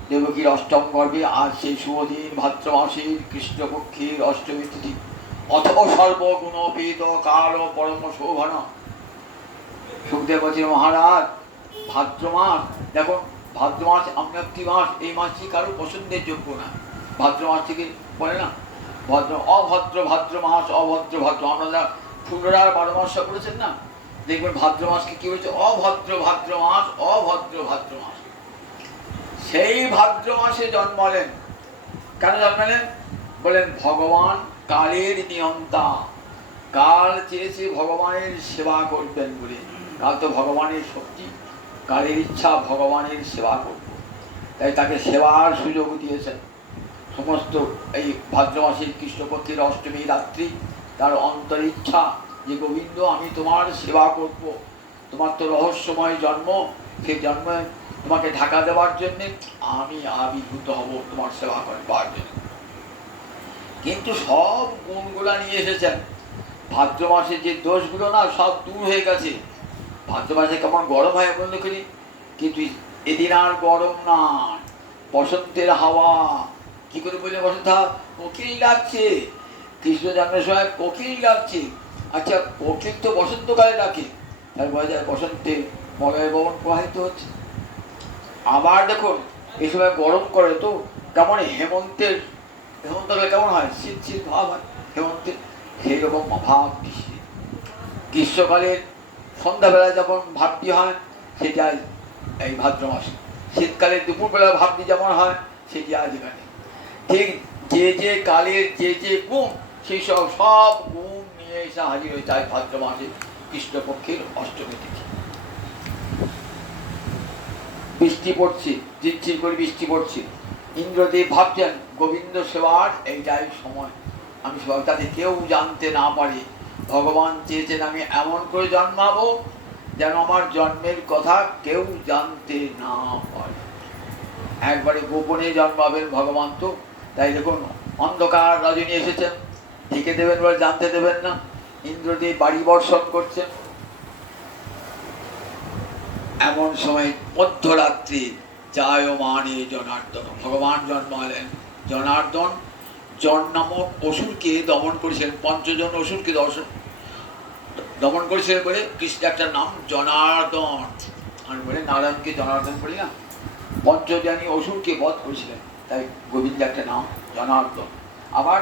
দেবকীর অষ্টম গর্ভে আজ সেই শুভদিন ভাদ্র মাসের কৃষ্ণপক্ষের অষ্টমী তিথি, অথবা সর্বগুণপীত কাল পরম শোভন। সুখদেব বলছেন, মহারাজ ভাদ্র মাস, দেখো ভাদ্র মাস এমন একটি মাস, এই মাসটি কারো পছন্দের যোগ্য না। ভাদ্র মাস থেকে বলে না অভদ্র ভাদ্র মাস, অভদ্র ভাদ্র। আমরা ফুলরার 12 মাস করেছেন না, দেখবেন ভাদ্র মাসকে কি বলছে? অভদ্র ভাদ্র মাস, অভদ্র ভাদ্র মাস। সেই ভাদ্র মাসে জন্মালেন। কেন জন্মালেন? বলেন ভগবান কালের নিয়ন্তা। কাল চেয়েছে ভগবানের সেবা করবেন বলে। কাল তো ভগবানের শক্তি, কালের ইচ্ছা ভগবানের সেবা করব, তাই তাকে সেবার সুযোগ দিয়েছেন। সমস্ত এই ভাদ্র মাসের কৃষ্ণপক্ষের অষ্টমী রাত্রি তার অন্তর ইচ্ছা যে গোবিন্দ আমি তোমার সেবা করব। তোমার তো রহস্যময় জন্ম, সেই জন্মে তোমাকে ঢাকা দেওয়ার জন্যে আমি আবির্ভূত হব তোমার সেবা করবার জন্য। কিন্তু সব গুণগুলা নিয়ে এসেছেন। ভাদ্র মাসে যে দোষগুলো না সব দূর হয়ে গেছে। ভাদ্র মাসে কেমন গরম হয় বন্ধু করি, কিন্তু এদিন আর গরম না, বসন্তের হাওয়া। কি করে বলে বসন্ত হাওয়া? কোকিল ডাকছে, কৃষ্ণ জন্মের সময় কোকিল ডাকছে। আচ্ছা, কোকিল তো বসন্তকালে ডাকে, তাই বোঝা যায় বসন্তে মলয় ভবন প্রবাহিত হচ্ছে। আবার দেখুন এই সময় গরম করে তো, কেমন হেমন্তকালে কেমন হয়? শীত শীত ভাব হয় হেমন্তে, সেই রকম ভাব গ্রীষ্মকালের সন্ধ্যাবেলায় যখন ভাবটি হয় সেটা এই ভাদ্র মাসে। শীতকালের দুপুরবেলা ভাবটি যেমন হয় সেটি আজ এখানে। ঠিক যে কালের যে গুণ, সেই সব গুণ নিয়ে এসে হাজির হয়েছে আজ ভাদ্র মাসে কৃষ্ণপক্ষের অষ্টমী তিথি। বৃষ্টি পড়ছে, ঝিরঝির করে বৃষ্টি পড়ছে। ইন্দ্রদেব ভাবছেন গোবিন্দ সেবার এইটাই সময়, আমি সবাই তাতে কেউ জানতে না পারে। ভগবান চেয়েছেন আমি এমন করে জন্মাবো যেন আমার জন্মের কথা কেউ জানতে না পারে। একবারে গোপনে জন্মাবেন ভগবান তো। তাই দেখুন অন্ধকার রজনী এসেছেন, ঢেকে দেবেন বলে জানতে দেবেন না। ইন্দ্রদেব বাড়ি বর্ষণ করছেন। এমন সময় মধ্যরাত্রি জায়মানে জনার্দন, ভগবান জন্মালেন। জনার্দন জন নামক অসুরকে দমন করেছিলেন। 5 জন অসুরকে দমন করেছিলেন বলে কৃষ্ণ একটা নাম জনার্দন। আমি বলে নারায়ণকে জনার্দন করি না, 5 জনই অসুরকে বধ করেছিলেন, তাই গোবিন্দ একটা নাম জনার্দন। আবার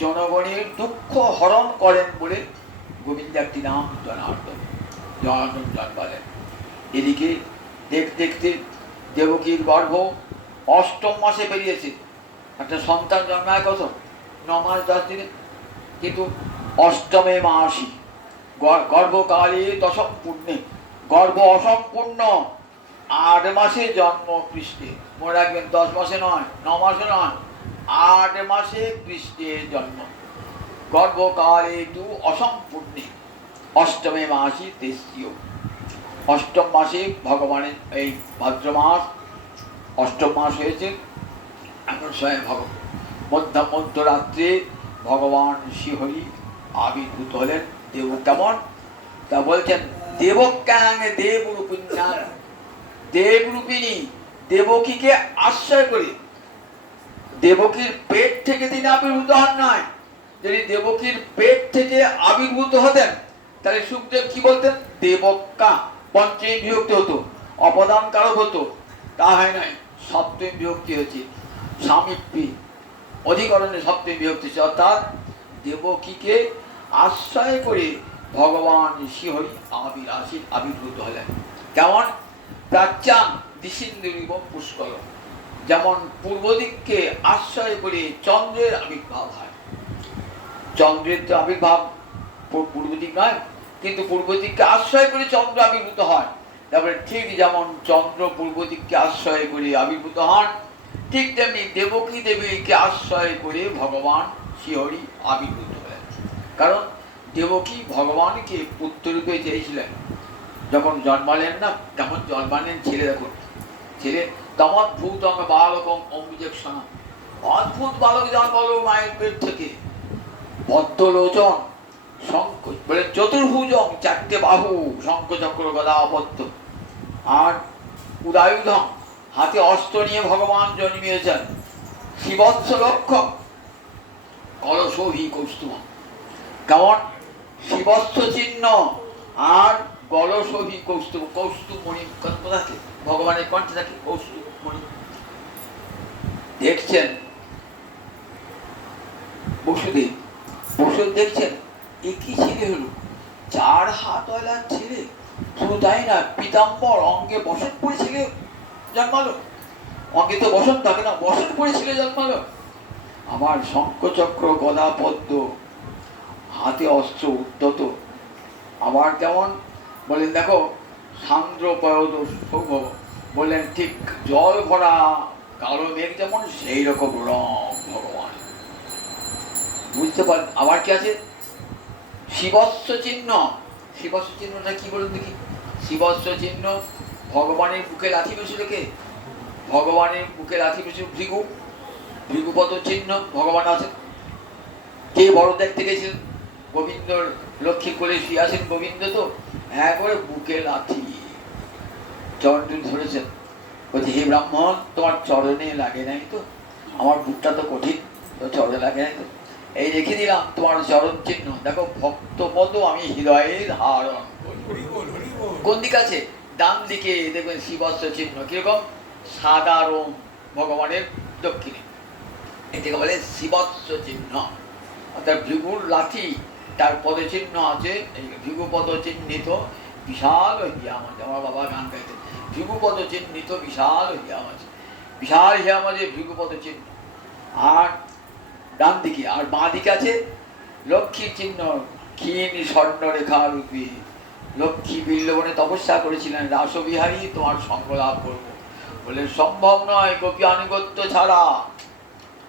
জনগণের দুঃখ হরণ করেন বলে গোবিন্দ একটি নাম জনার্দন। জনার্দন জন্মালেন। এদিকে দেখতে দেখতে দেবকীর গর্ভ অষ্টম মাসে বেরিয়েছে। একটা সন্তান জন্মায় কত? 9 মাস 10 দিনে, কিন্তু অষ্টমে মাসি গর্ভকালে দশম পূর্ণে, গর্ভ অসম্পূর্ণ 8 মাসে জন্ম কৃষ্ণের। মনে রাখবেন 10 মাসে নয়, 9 মাসে নয়, 8 মাসে কৃষ্ণের জন্ম। গর্ভকালে তু অসম্পূর্ণে অষ্টমে মাসি তেস্তীয়। অষ্টম মাসে ভগবানের এই ভাদ্র মাস অষ্টম মাস হয়েছে। এমন সময় মধ্যরাত্রে ভগবান শ্রীহরি আবির্ভূত হলেন। দেব কেমন? তা বলছেন দেবজ্ঞান দেবরূপিণার, দেবরূপিণী দেবকীকে আশ্রয় করে, দেবকীর পেট থেকে তিনি আবির্ভূত হন নয়। যদি দেবকীর পেট থেকে আবির্ভূত হতেন তাহলে সুখদেব কি বলতেন? দেবক্কা পঞ্চমী বিভক্তি হতো, অপদান কারক হতো। তা হয় নাই, সপ্তমী বিভক্তি হয়েছে, স্বামীপি অধিকরণে সপ্তমী বিভক্তি হচ্ছে। অর্থাৎ দেবকীকে আশ্রয় করে ভগবান শ্রীহরি আবির্ভূত হলেন। কেমন? প্রাচ্যাং দিশিন্দুরিব পুষ্কর, যেমন পূর্ব দিককে আশ্রয় করে চন্দ্রের আবির্ভাব হয়। চন্দ্রের তো আবির্ভাব পূর্ব দিক নয়, কিন্তু পূর্ব দিককে আশ্রয় করে চন্দ্র আবির্ভূত হয়। তারপরে ঠিক যেমন চন্দ্র পূর্ব দিককে আশ্রয় করে আবির্ভূত হন, ঠিক তেমনি দেবকী দেবীকে আশ্রয় করে ভগবান শ্রীহরি আবির্ভূত হলেন। কারণ দেবকী ভগবানকে পুত্ররূপে চেয়েছিলেন। যখন জন্মালেন না, তেমন জন্মালেন ছেলে। দেখুন ছেলে তমদ্ভূত বালকম অম্বিজেক্ষণ, অদ্ভুত বালক জন্মালো মায়ের পেট থেকে। পদ্মলোচন শঙ্খ বলে চতুর্ভুজং, চারটে বাহু, শঙ্খ চক্র গদা অপত্য, আর উদায়ুধম হাতে অস্ত্র নিয়ে ভগবান জন্মিয়েছেন। শিবৎস লক্ষক কলসৌহি কৌস্তুভ, কেমন? শিবস্ত চিহ্ন আর গলসৌহি কৌস্তুভ, কৌস্তুভ মণি থাকে ভগবানের কণ্ঠে, থাকে কৌস্তুভ মণি। দেখছেন বসুদেব, বসুদেব দেখছেন এ কি ছেলে হলো, 4 হাতওয়ালার ছেলে। শুধু তাই না, পীতাম্বর অঙ্গে বসন পরে ছেলে জন্মালো। অঙ্গে তো বসন থাকে না, বসন পরে ছেলে জন্মালো। আবার শঙ্খচক্র গদা পদ্ম, হাতে অস্ত্র উদ্যত। আবার কেমন বলেন, দেখো সান্দ্র পয়দ সৌভব, বললেন ঠিক জল ভরা কালো মেঘ যেমন, সেই রকম রং ভগবান। বুঝতে পারেন? আবার কি আছে? শিবস্ব চিহ্ন। শিবস্ব চিহ্নটা কি বলুন দেখি? শিবস্ব চিহ্ন ভগবানের বুকে লাথি বসে রেখে, ভগবানের বুকে লাথি বসে ভৃগু, ভৃগুপদ চিহ্ন ভগবান আছেন। কে বড় দেখতে গেছেন? গোবিন্দ লক্ষ্মী করে শুয়ে আছেন গোবিন্দ, তো একবারে বুকে লাথি, চরণ ধরেছেন। বলছে হে ব্রাহ্মণ, তোমার চরণে লাগে নাই তো? আমার বুকটা তো কঠিন, তো চরণে লাগে নাই তো? এই রেখে দিলাম তোমার চরণ চিহ্ন। দেখো ভক্তপদ আমি হৃদয়ে ধারণ করি। কোন দিক আছে? ডান দিকে দেখবেন শিবস্ব চিহ্ন। কিরকম? সাধারণ ভগবানের দক্ষিণে, এটাকে বলে শিবস্ব চিহ্ন। অর্থাৎ ভৃগুর লাঠি, তার পদচিহ্ন আছে। এই ভৃগুপদ চিহ্নিত বিশাল হিয়াম আছে। আমার বাবা গান গাইতেন, ভৃগুপদ চিহ্নিত বিশাল হিয়াম আছে, বিশাল হিয়াম আছে ভৃগুপদ চিহ্ন। আর ডান দিকে, আর বাঁ দিকে আছে লক্ষ্মীর চিহ্ন, ক্ষীণ স্বর্ণরেখা রূপে। লক্ষ্মী বিল্লবনে তপস্যা করেছিলেন, রাসবিহারী তোমার সঙ্গ লাভ করবো, বলে সম্ভব নয় গোপী আনুগত্য ছাড়া।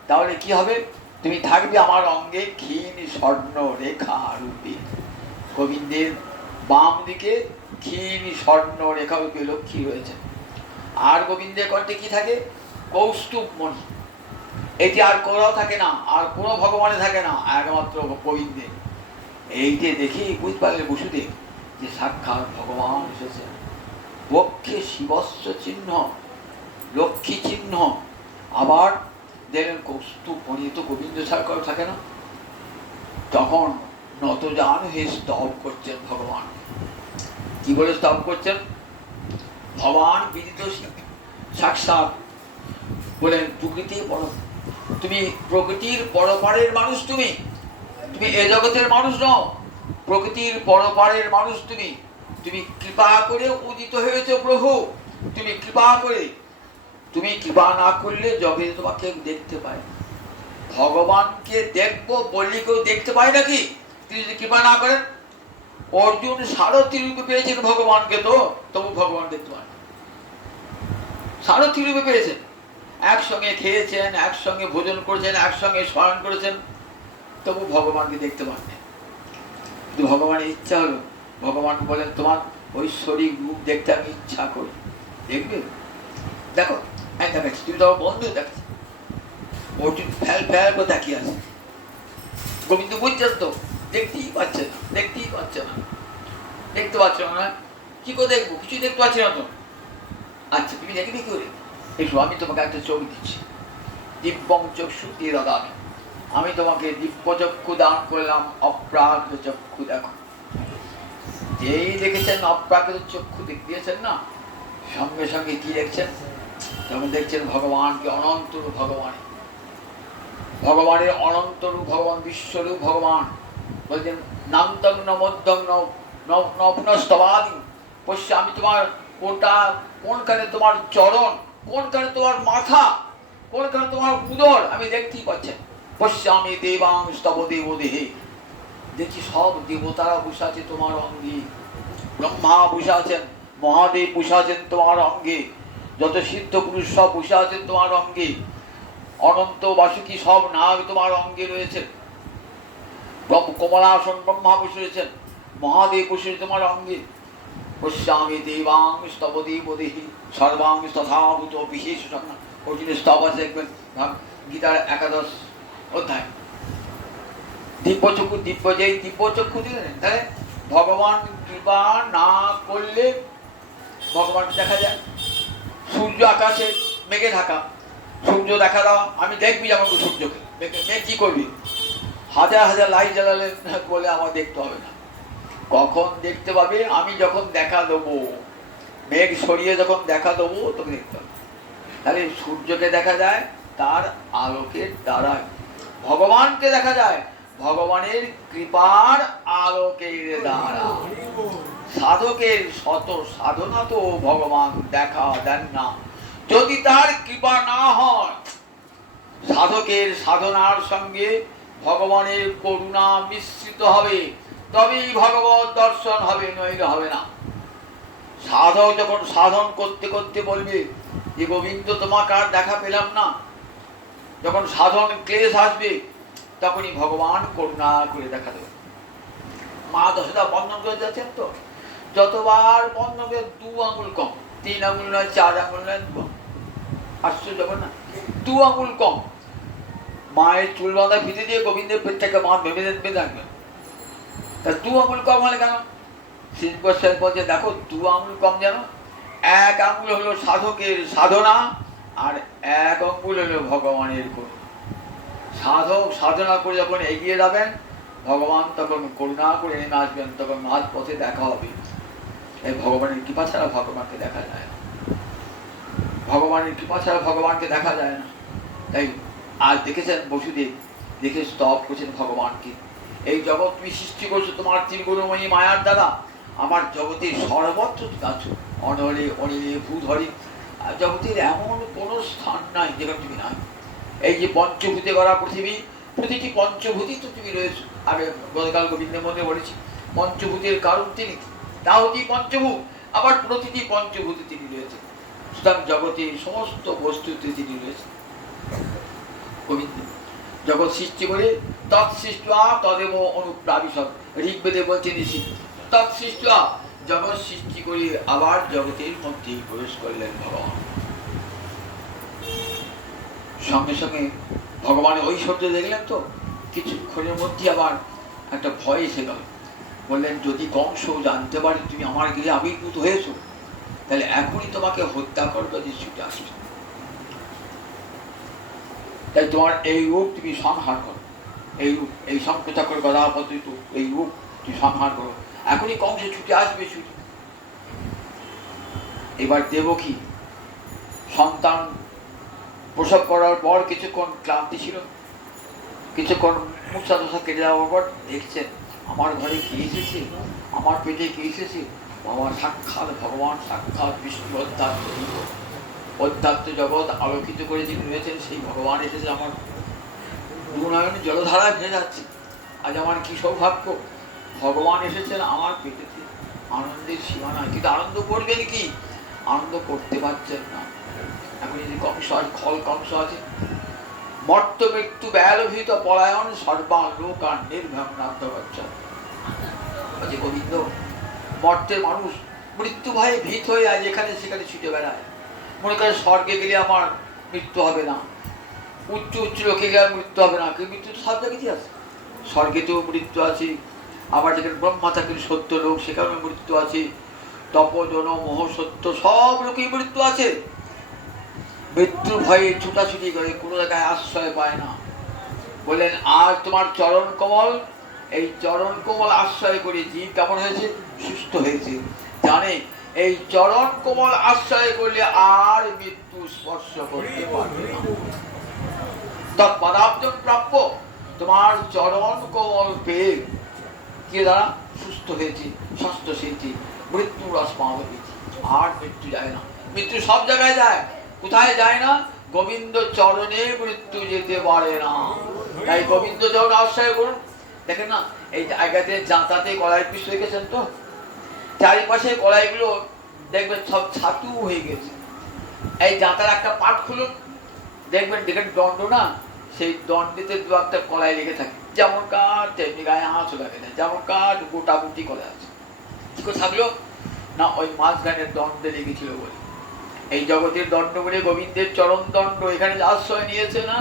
তাহলে কি হবে? তুমি থাকবে আমার অঙ্গে ক্ষীণ স্বর্ণ রেখা রূপে। গোবিন্দের বাম দিকে ক্ষীণ স্বর্ণ রেখা রূপে লক্ষ্মী রয়েছে। আর গোবিন্দের কণ্ঠে কি থাকে? কৌস্তুভ মণি। এটি আর কোথাও থাকে না, আর কোনো ভগবানে থাকে না, একমাত্র গোবিন্দে। এইটি দেখেই বুঝতে পারলে বসুদেব যে সাক্ষাৎ ভগবান এসেছে। বক্ষে শিবস্ব চিহ্ন, লক্ষ্মী চিহ্ন, আবার দেখলেন কৌস্তুভ মণি। তো গোবিন্দ ছাড়া কারো থাকে না। তখন নতজান হয়ে স্তব করছেন ভগবান। কি বলে স্তব করছেন? ভগবান বিদিত সাক্ষাৎ বলেন প্রকৃতি বড়, তুমি প্রকৃতির পরপারের মানুষ, তুমি তুমি এ জগতের মানুষ নও, প্রকৃতির পরপারের মানুষ তুমি। তুমি কৃপা করে উদিত হয়েছে প্রভু, তুমি কৃপা করে। তুমি কৃপা না করলে জগতে তোমাকে দেখতে পায়। ভগবানকে দেখবো বললে কেউ দেখতে পায় নাকি? তিনি যদি কৃপা না করেন। অর্জুন সারথী রূপে পেয়েছেন ভগবানকে, তো তবু ভগবান দেখতে পান। সারথী রূপে পেয়েছেন, একসঙ্গে খেয়েছেন, একসঙ্গে ভোজন করেছেন, একসঙ্গে স্মরণ করেছেন, তবু ভগবানকে দেখতে পাননি। কিন্তু ভগবানের ইচ্ছা হলো, ভগবান বলেন তোমার ঐশ্বরিক রূপ দেখতে আমি ইচ্ছা করি। দেখবে? দেখো হ্যাঁ দেখাচ্ছি, তুমি তোমার বন্ধু দেখাচ্ছি। অর্জুন ফ্যাল ফ্যাল করে তাকিয়ে আছে। গোবিন্দ বুঝছেন তো, দেখতেই পাচ্ছে না, দেখতেই পাচ্ছে না। দেখতে পাচ্ছ না? কি করে দেখবো? কিছুই দেখতে পাচ্ছি না তো। আচ্ছা তুমি দেখবে কি করে? এসো, আমি তোমাকে একটা চোখ দিচ্ছি, দিব্যং চক্ষু দিয়ে দাদা, আমি তোমাকে দিব্য চক্ষু দান করলাম, অপ্রাকৃত চক্ষু দেখো। যেই দেখেছেন অপ্রাকৃত চক্ষু দিয়েছেন না, সঙ্গে সঙ্গে কি দেখছেন? তখন দেখছেন ভগবানকে, অনন্ত রূপ ভগবান, ভগবানের অনন্ত রূপ ভগবান, বিশ্বরূপ ভগবান। বলছেন নান্তং ন মধ্যং ন পুনস্তবাদি পশ্য, আমি তোমার কোনটা, কোনখানে তোমার চরণ, কোনখানে তোমার মাথা, কোনখানে তোমার উদর আমি দেখতেই পাচ্ছেন। পশ্য আমি দেবাং স্তব দেব দেহে, দেখি সব দেবতারা বসে আছে তোমার অঙ্গে, ব্রহ্মা বসে আছেন, মহাদেব বসে আছেন তোমার অঙ্গে, যত সিদ্ধ পুরুষ সব বসে আছেন তোমার অঙ্গে, অনন্ত বাসুকি সব নাগ তোমার অঙ্গে রয়েছে, কমলাসন ব্রহ্মা বসে রয়েছেন, মহাদেব বসে তোমার অঙ্গে। পশ্যামি দেবাং স্তব দেব দেহি সর্বাং তথাভূত বিশেষ সংজ্ঞা। অর্জুনের স্তব আছে দেখবেন গীতার 11 অধ্যায়। দিব্যচক্ষু, দিব্য যেই দিব্যচক্ষু দিলেন, তাহলে ভগবান কৃপা না করলে ভগবান দেখা যায়। সূর্য আকাশে মেঘে ঢাকা, সূর্য দেখা দাও, আমি দেখবি আমাকে সূর্যকে, মেঘ কি করবি? হাজার হাজার লাইট জ্বালালেন বলে আমার দেখতে হবে না। কখন দেখতে পাবে? আমি যখন দেখা দেবো, মেঘ সরিয়ে যখন দেখা দেবো তোকে দেখতে হবে। তাহলে সূর্যকে দেখা যায় তার আলোকের দ্বারা, ভগবানকে দেখা যায় ভগবানের কৃপার আলোকের দ্বারা। সাধকের শত সাধনা তো ভগবান দেখা দেন না, যদি তার কৃপা না হয়। সাধকের সাধনার সঙ্গে ভগবানের করুণা মিশ্রিত হবে, তবেই ভগবত দর্শন হবে, নইলে হবে না। সাধক যখন সাধন করতে করতে বলবে যে গোবিন্দ তোমাকে আর দেখা পেলাম না, যখন সাধন ক্লেশ আসবে তখনই ভগবান করুণা করে দেখা দেবে। মা দশটা বন্ধন করে যাচ্ছেন তো, যতবার বন্ধন করে 2 আঙুল কম, 3 আঙুল নয়, 4 আঙুল নয়, 2 আঙুল। আশ্চর্য না? 2 আঙুল কম। মায়ের চুল বাঁধা ফিতে দিয়ে গোবিন্দের পেটটাকে মা ভেবে রাখবেন, তা 2 আঙুল কম হলে কেন? শিল্পের বলছে দেখো 2 আঙুল কম যেন, 1 আঙুল হলো সাধকের সাধনা, আর 1 আঙুল হলো ভগবানের করুণা। সাধক সাধনা করে যখন এগিয়ে যাবেন, ভগবান তখন করুণা করে নেমে আসবেন, তখন মাঝ পথে দেখা হবে। এই ভগবানের কৃপা ছাড়া ভগবানকে দেখা যায় না, ভগবানের কৃপা ছাড়া ভগবানকে দেখা যায় না। তাই আজ দেখেছেন বসুদেব দেখে স্তব করছেন ভগবানকে, এই জগৎ তুমি সৃষ্টি করছো তোমার ত্রিগুণময়ী মায়ার দ্বারা, আমার জগতের সর্বত্র তুমি আছো, অনলে অনিলে ভূধরে, জগতের এমন কোনো স্থান নাই যেখানে তুমি নাই। এই যে পঞ্চভূতে গড়া পৃথিবী, প্রতিটি পঞ্চভূতি তো তুমি রয়েছো। আগে গতকাল গোবিন্দের মধ্যে বলেছি পঞ্চভূতের কারণ তিনি, তা হচ্ছে পঞ্চভূত, আবার প্রতিটি পঞ্চভূতে তিনি রয়েছে। সুতরাং জগতের সমস্ত বস্তুতে তিনি রয়েছে। গোবিন্দ জগৎ সৃষ্টি করে তৎসৃষ্টা তদেব অনুপ্রাবিশৎ, ঋগ্বেদে বলছেন তৎসৃষ্টা, জগৎ সৃষ্টি করে আবার জগতের মধ্যে প্রবেশ করলেন ভগবান। সঙ্গে সঙ্গে ভগবানের ঐশ্বর্য দেখলেন তো, কিছুক্ষণের মধ্যে আবার একটা ভয় এসে গেল। বললেন যদি কংস জানতে পারে তুমি আমার গৃহে আবির্ভূত হয়েছো, তাহলে এখনই তোমাকে হত্যা করবে, যে ছুটে আসবে। তাই তোমার এই রূপ তুমি সংহার করো, এই রূপ, এই শঙ্খচক্র গদা পদ্মিত এই রূপ তুমি সংহার করো, এখনই কংস ছুটে আসবে, ছুটে। এবার দেবকী সন্তান প্রসব করার পর কিছুক্ষণ ক্লান্তি ছিল, কিছুক্ষণ মুখা দোষা কেটে যাওয়ার পর দেখছেন আমার ঘরে কে এসেছে, আমার পেটে কে এসেছে? বাবা সাক্ষাৎ ভগবান, সাক্ষাৎ বিষ্ণু, অধ্যাত্ম অধ্যাত্ম জগৎ আলোকিত করে যিনি রয়েছেন সেই ভগবান এসেছে। আমার দুনয়নে জলধারায় ভেসে যাচ্ছে, আজ আমার কি সৌভাগ্য, ভগবান এসেছেন আমার পেটেতে। আনন্দের সীমা নাই, কিন্তু আনন্দ করবেন কি? আনন্দ করতে পারছেন না। এখন যদি কংস আছে, খল কংস আছে, মর্ত মৃত্যু ব্যয়ভীত পলায়ন সর্বা লোক আর নির্ভ্যামনাথ বলছে গোবিন্দ, মর্তের মানুষ মৃত্যু ভয়ে ভীত হয়ে আজ এখানে সেখানে ছুটে বেড়ায়, মনে করে স্বর্গে গেলে আমার মৃত্যু হবে না, উচ্চ উচ্চ লোকে গেলে মৃত্যু হবে না। কিন্তু মৃত্যু তো সব জায়গাতেই আছে, স্বর্গেতেও মৃত্যু আছে, আবার যেখানে ব্রহ্মা থাকেন সত্য লোক, সেখানে মৃত্যু আছে। তপজন মোহ সত্য সব লোকেই মৃত্যু আছে। মৃত্যু ভয়ে ছুটাছুটি করে, কোনো জায়গায় আশ্রয় পায় না। বললেন আজ তোমার চরণ কমল, এই চরণ কমল আশ্রয় করে জীব কেমন হয়েছে? সুস্থ হয়েছে। জানে এই চরণ কমল আশ্রয় করলে আর মৃত্যু স্পর্শ করতে পারবে না। তৎপদাব্জন প্রাপ্য, তোমার চরণ কমল পেয়ে কি দ্বারা সুস্থ হয়েছে, স্বাস্থ্য হয়েছে, মৃত্যুর অস্মাদ হয়েছে। আর মৃত্যু যায় না। মৃত্যু সব জায়গায় যায়, কোথায় যায় না? গোবিন্দ চরণে মৃত্যু যেতে পারে না। তাই গোবিন্দ চরণ আশ্রয় করুন। দেখেন না, এই জায়গাতে জাঁতাতে কড়াই পিস হয়ে গেছেন তো, চারিপাশে কড়াইগুলো দেখবেন সব ছাতু হয়ে গেছে। এই জাঁতার একটা পাট খুলুন, দেখবেন দেখেন দণ্ড না, সেই দণ্ডেতে দু একটা কড়াই লেগে থাকে। যেমন কাঠ তেমনি গায়ে আঁচও লাগে না, যেমন কাঠ গোটা গুটি করে আছে। কি করে থাকলো না? ওই মাঝখানের দণ্ডে লেগেছিল বলে। এই জগতের দণ্ড বলে গোবিন্দের চরণ দণ্ড এখানে আশ্রয় নিয়েছে না,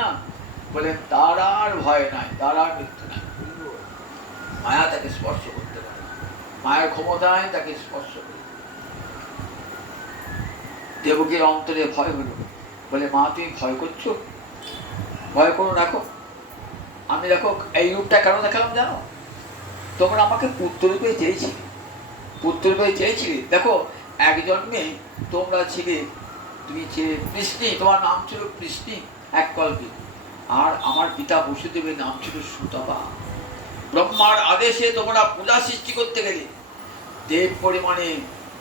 বলে তার আর ভয় নাই, তার আর মৃত্যু নাই। মায়া তাকে স্পর্শ করতে পারে, মায়ের ক্ষমতায় তাকে স্পর্শ করে। দেবকীর অন্তরে ভয় হলো, বলে মা তুমি ভয় করছো? ভয় করো, রাখো। আমি দেখো এই রূপটা কেন দেখালাম জানো? তোমরা আমাকে পুত্ররূপে চেয়েছিলে, পুত্ররূপে চেয়েছিলে। দেখো এক জন্মে তোমরা ছিলে, তুমি ছিলে কৃষ্ণী, তোমার নাম ছিল কৃষ্ণী এক কল্পে। আর আমার পিতা বসুদেবের নাম ছিল সুতপা। ব্রহ্মার আদেশে তোমরা পূজা সৃষ্টি করতে গেলে দেব পরিমাণে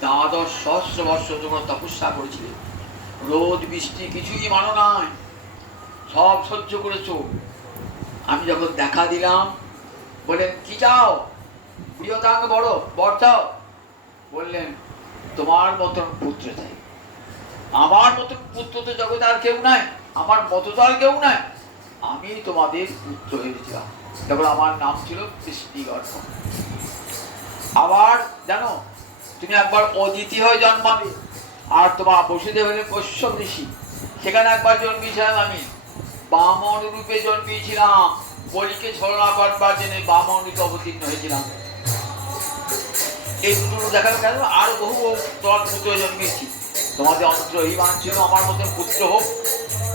১২,০০০ বর্ষ তোমরা তপস্যা করেছিলে। রোদ বৃষ্টি কিছুই মানো নাই, সব সহ্য করেছো। আমি যখন দেখা দিলাম, বললেন কি চাও? প্রিয়তাঙ্গ বড় বর চাও? বললেন তোমার মতন পুত্র চাই। আমার মতন পুত্র তো জগতে আর কেউ নাই, আমার মতো তো আর কেউ নাই। আমি তোমাদের পুত্র হয়েছিলাম, তখন আমার নাম ছিল কৃষ্ণগর্ভ। আবার জানো, তুমি একবার অদিতি হয়ে জন্মাবে, আর তোমার বসুদেব হলেন কশ্যপ ঋষি, সেখানে একবার জন্মিয়েছিলাম আমি। বামন রূপে জন্মিয়েছিলাম, বলিকে ছলনা করবার জন্য বামন রূপে অবতীর্ণ হয়েছিলাম। এই দুটো দেখানো কেন? আর বহু তোমার পুত্র জন্মিয়েছি। তোমাদের অন্তর এই বাঞ্ছিল আমার মতন পুত্র হোক,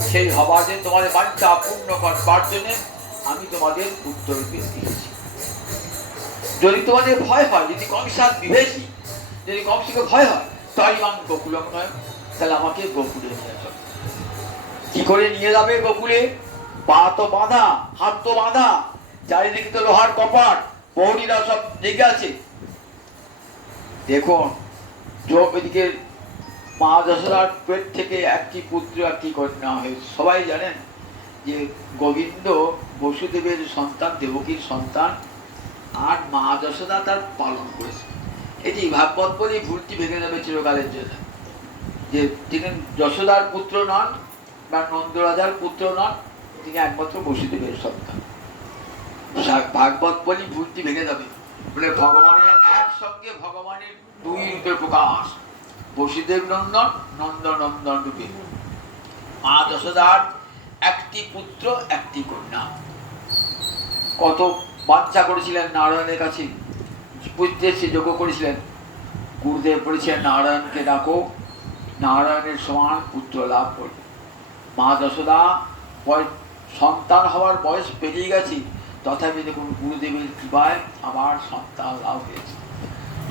সেই হবার জন্য তোমাদের বাঞ্ছা পূর্ণ করবার জন্য আমি তোমাদের পুত্র রূপে দিয়েছি। যদি তোমাদের ভয় হয়, যদি কংসার বিভেষী, যদি কংসকে ভয় হয়, তাই মান গোকুলম নয়, তাহলে আমাকে গোকুলে নিয়ে চলো। কি করে নিয়ে যাবে গোকুলে? পা তো বাঁধা, হাত তো বাঁধা, চারিদিকে তো লোহার কপাট, প্রহরীরা সব লেগে আছে। দেখুন, এদিকে মা যশোদার পেট থেকে একটি পুত্র একটি কন্যা হয়েছে। সবাই জানেন যে গোবিন্দ বসুদেবের সন্তান, দেবকীর সন্তান, আর মা যশোদা তার পালন করেছে। এটি ভাগবত বলেই ভুলটি ভেঙে যাবে চিরকালের জন্য, যে তিনি যশোদার পুত্র নন বা নন্দরাজার পুত্র নন, তিনি একমাত্র বসুদেবের সন্তান। ভাগবত বলেই ভুলটি ভেঙে যাবে। বলে ভগবানের একসঙ্গে ভগবানের দুই রূপে প্রকাশ, বসুদেব নন্দন, নন্দনন্দন রূপে। মা যশোদার একটি পুত্র একটি কন্যা। কত বাচ্চা করেছিলেন নারায়ণের কাছে, বুঝতে সে যোগ্য করেছিলেন। গুরুদেব বলেছিলেন নারায়ণকে ডাকো, নারায়ণের সমান পুত্র লাভ করবে। মা যশোদা সন্তান হওয়ার বয়স পেরিয়ে গেছে, তথাপি দেখুন গুরুদেবের কৃপায় আবার সন্তান লাভ হয়েছে।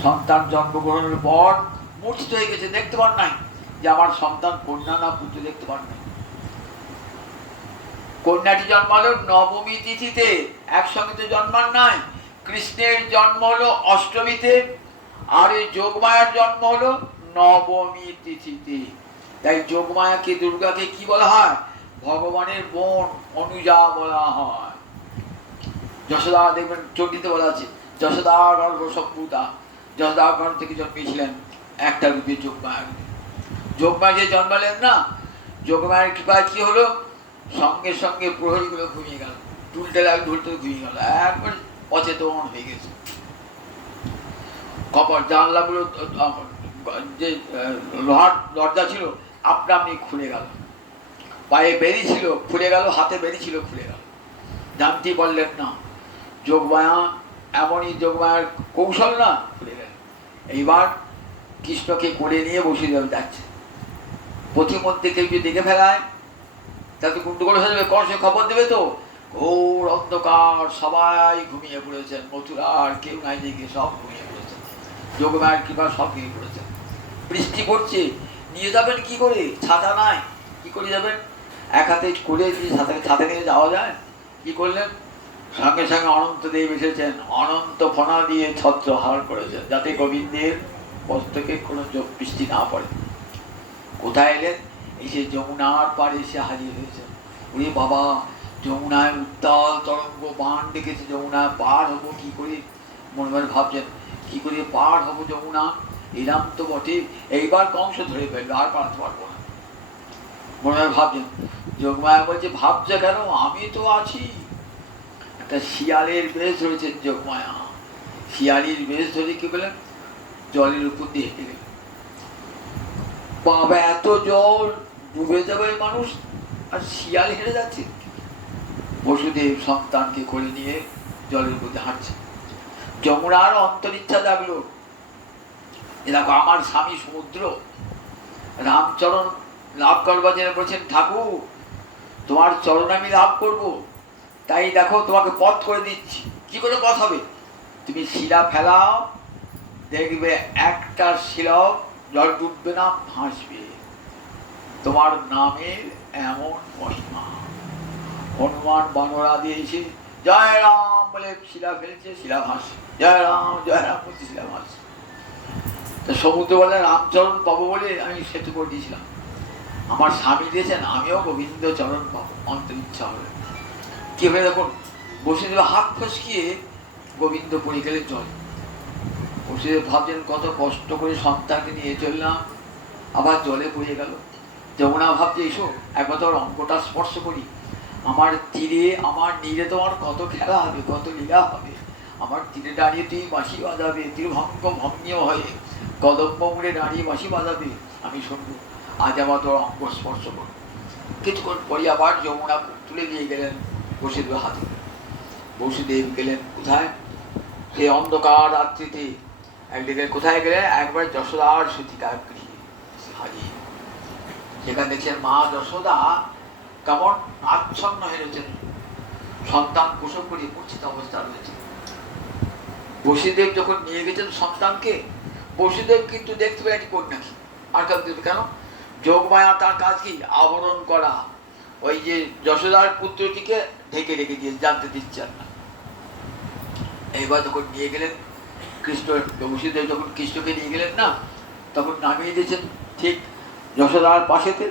সন্তান জন্মগ্রহণের পর মূর্ছিত হয়ে গেছে, দেখতে পান নাই যে আমার সন্তান কন্যা না পুত্র, দেখতে পান নাই। কন্যাটি জন্মালো নবমী তিথিতে, একসঙ্গে তো জন্মান নাই। কৃষ্ণের জন্ম হলো অষ্টমীতে, আর এই যোগমায়ার জন্ম হলো নবমী তিথিতে। তাই যোগমায়াকে, দুর্গাকে কি বলা হয়? ভগবানের বোন, অনুজা বলা হয়। যশোদা দেখবেন চণ্ডীতে বলা আছে, যশোদা গর্ভ সম্ভূতা, যশোদা গর্ভ থেকে জন্মিয়েছিলেন একটা রূপে যোগমায়া। যোগমায়া যে জন্মালেন না, যোগমায়ের কৃপায় কি হলো? সঙ্গে সঙ্গে প্রহরীগুলো ঘুমিয়ে গেল, ঢুলতে লাগলো, ঢুলতে ঘুমিয়ে গেল, একবার অচেতন হয়ে গেছে। কপাট জানলাগুলো যে লোহার দরজা ছিল আপনা আপনি খুলে গেল, পায়ে বেরিয়েছিল খুলে গেল, হাতে বেরিয়েছিল খুলে গেল। জানতে বললেন না। যোগমায়া এমনই যোগমায়ার কৌশল না, ভুলে গেলেন। এইবার কৃষ্ণকে কোলে নিয়ে বসুদেব যাচ্ছে। পথিমধ্যে কেউ যদি দেখে ফেলায় তাতে গন্ডগোল হয়ে যাবে, কনসে খবর দেবে তো। ঘোর অন্ধকার, সবাই ঘুমিয়ে পড়েছেন, মথুরার কেউ নাই দিকে, সব ঘুমিয়ে পড়েছেন। যোগমায়ের কৃপা সব ঘুমিয়ে পড়েছেন। বৃষ্টি পড়ছে, নিয়ে যাবেন কি করে? ছাতা নাই, কি করে যাবেন? এক হাতে করে ছাতা নিয়ে যাওয়া যায়? কি করলেন? সঙ্গে সঙ্গে অনন্তদেব এসেছেন, অনন্ত ফনা দিয়ে ছত্রহার করেছেন, যাতে গোবিন্দের বস্ত্রকে কোনো বৃষ্টি না পড়ে। কোথায় এলেন? এসে যমুনার পাড়ে এসে হাজির হয়েছেন। ওরে বাবা, যমুনায় উত্তাল তরঙ্গ, বান ডেকেছে, যমুনায় পার হবো কি করে? মনে মনে ভাবছেন, কি করে পার হবো যমুনা? এরাম তো বটে, এইবার কংস ধরে ফেলবে, আর পারতে পারবো না। মনে মনে ভাবছেন। যোগমায়া বলছে, ভাবছে কেন? আমি তো আছি। একটা শিয়ালের বেশ ধরেছেন যোগমায়া। শিয়ালির বেশ ধরে কি বলেন? জলের উপর দিয়ে হেঁটে গেলেন। বাবা, এত জল, ডুবে যাবে মানুষ, আর শিয়াল হেঁটে যাচ্ছে। বসুদেব সন্তানকে কোলে নিয়ে জলের মধ্যে হাঁটছে। যমুনার অন্তরিচ্ছা জাগলো, দেখো আমার স্বামী সমুদ্র, রামচরণ লাভ করবার জন্য বলছেন, ঠাকুর তোমার চরণ আমি লাভ করব, তাই দেখো তোমাকে পথ করে দিচ্ছি। কি করে পথ হবে? তুমি শিলা ফেলাও, দেখবে একটা শিলাও জল ডুববে না, ভাসবে। তোমার নামের এমন মহিমা। হনুমান বানরা দিয়ে এসে জয় রাম বলে শিলা ফেলছে, শিলা ভাসছে। জয় রাম বলছে, শিলা ভাসছে। তো সমুদ্র বলে, রামচরণ পাবো বলে আমি সেতু করে দিয়েছিলাম, আমার স্বামী দিয়েছেন, আমিও গোবিন্দ চরণ পাবো, অন্তর ইচ্ছা হবে। কি হয়ে দেখুন, বসুদেব হাত ফসকিয়ে গোবিন্দ পড়ে গেলেন জলে। বসুদেব ভাবছেন, কত কষ্ট করে সন্তানকে নিয়ে চললাম, আবার জলে পড়ে গেল। যমুনা ভাবছে, এসো একবার তোর অঙ্কটা স্পর্শ করি। আমার তীরে, আমার নীরে তোমার কত খেলা হবে, কত লীলা হবে। আমার তীরে দাঁড়িয়ে তুই বাঁশি বাজাবে, তীরভঙ্গ ভঙ্গীয় হয়ে কদম্ব মুড়ে দাঁড়িয়ে বাঁশি বাজাবে, আমি শুনবো। আজ আবার তোর অঙ্গ স্পর্শ করবো। কিছুক্ষণ পরে আবার যমুনা তুলে দিয়ে গেলেন বসুদেব হাতে। বসুদেব গেলেন কোথায়? সেই অন্ধকার রাত্রিতে একদিকে কোথায় গেলেন? একবার যশোদার সতীকার গৃহে হাজির। সেখানে দেখছেন মা যশোদা কেমন আচ্ছন্ন হয়ে রয়েছেন, সন্তান প্রসব করে মূর্ছিত অবস্থা রয়েছে। বসুদেব যখন নিয়ে গেছেন সন্তানকে, বসুদেব কিন্তু দেখতে পেলেন এটি কন্যাকে। আর কেউ দেখবে কেন? যোগমায়া তার কাজ কি? আবরণ করা। ওই যে যশোদার পুত্রটিকে ঢেকে রেখে দিয়ে জানতে দিচ্ছেন না। এইবার যখন নিয়ে গেলেন কৃষ্ণ, বসুদেব যখন কৃষ্ণকে নিয়ে গেলেন না, তখন নামিয়ে দিয়েছেন ঠিক যশোদার পাশেতে।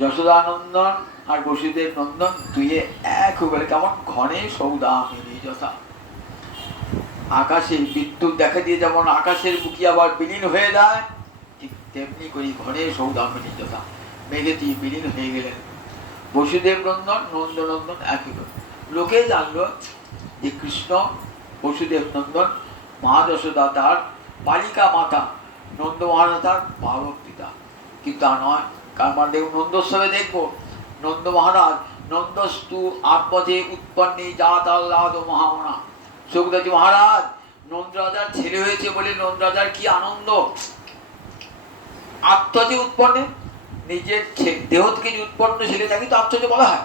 যশোদানন্দন আর বসুদেব নন্দন দুইয়ে এক হয়ে গেলে কেমন ঘনে সৌদামিনী যথা। আকাশে বিদ্যুৎ দেখা দিয়ে যেমন আকাশের বুকি আবার বিলীন হয়ে যায়, ঠিক তেমনি করি ঘরে সৌদামিনী যথা মেঘেতি বিলীন হয়ে গেলেন বসুদেব নন্দন, নন্দনন্দন একই। লোকে জানলো যে কৃষ্ণ বসুদেব নন্দন, মা যশোদা তার বালিকা মাতা, নন্দ মহারাজ তার বালক পিতা। কিন্তু তা নয়। কারণ দেখুন নন্দোৎসবে দেখবো নন্দ মহারাজ, নন্দস্তু আত্মজে উৎপন্নে জাতাল্লাদ মহামনা। সুখদেবজি মহারাজ, নন্দ রাজার ছেলে হয়েছে বলে নন্দ রাজার কি আনন্দ। আত্মজে উৎপন্নে, নিজের দেহ থেকে যে উৎপন্ন ছেলে তাকে তো আত্মজে বলা হয়।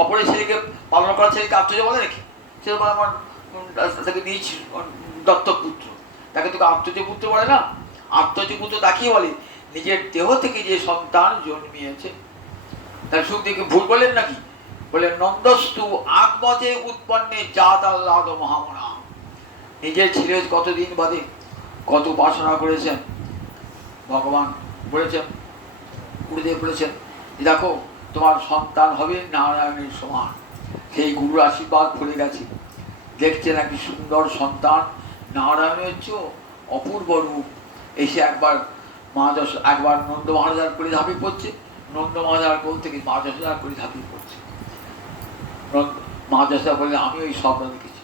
অপরের ছেলেকে পালন করা ছেলেকে আত্মজে বলে নাকি? সে বলে আমার তাকে নিজ দত্তক পুত্র, তাকে তোকে আত্মজ পুত্র বলে না। আত্মজ পুত্র তাকেই বলে নিজের দেহ থেকে যে সন্তান জন্মিয়েছে। তার সুখদেবকে ভুল বলেন নাকি? বলে নন্দস্তু আত্মজে উৎপন্নে জাত আহ্লাদ মহামনা। নিজের ছেলে কতদিন বাদে কত উপাসনা করেছেন ভগবান, বলেছেন গুরুদেব বলেছেন, দেখো তোমার সন্তান হবে নারায়ণের সমান। সেই গুরুর আশীর্বাদ ফলে গেছে। দেখছেন একটি সুন্দর সন্তান, নারায়ণের চেয়েও অপূর্ব রূপ। এসে একবার মা যশোদা, একবার নন্দ মহারাজার করে ঝাঁপিয়ে পড়ছে, নন্দ মহারাজার কোল থেকে মা যশোদার করে ঝাঁপিয়ে পড়ছে। মা যশোদা বললেন, আমি ওই স্বপ্ন দেখেছি।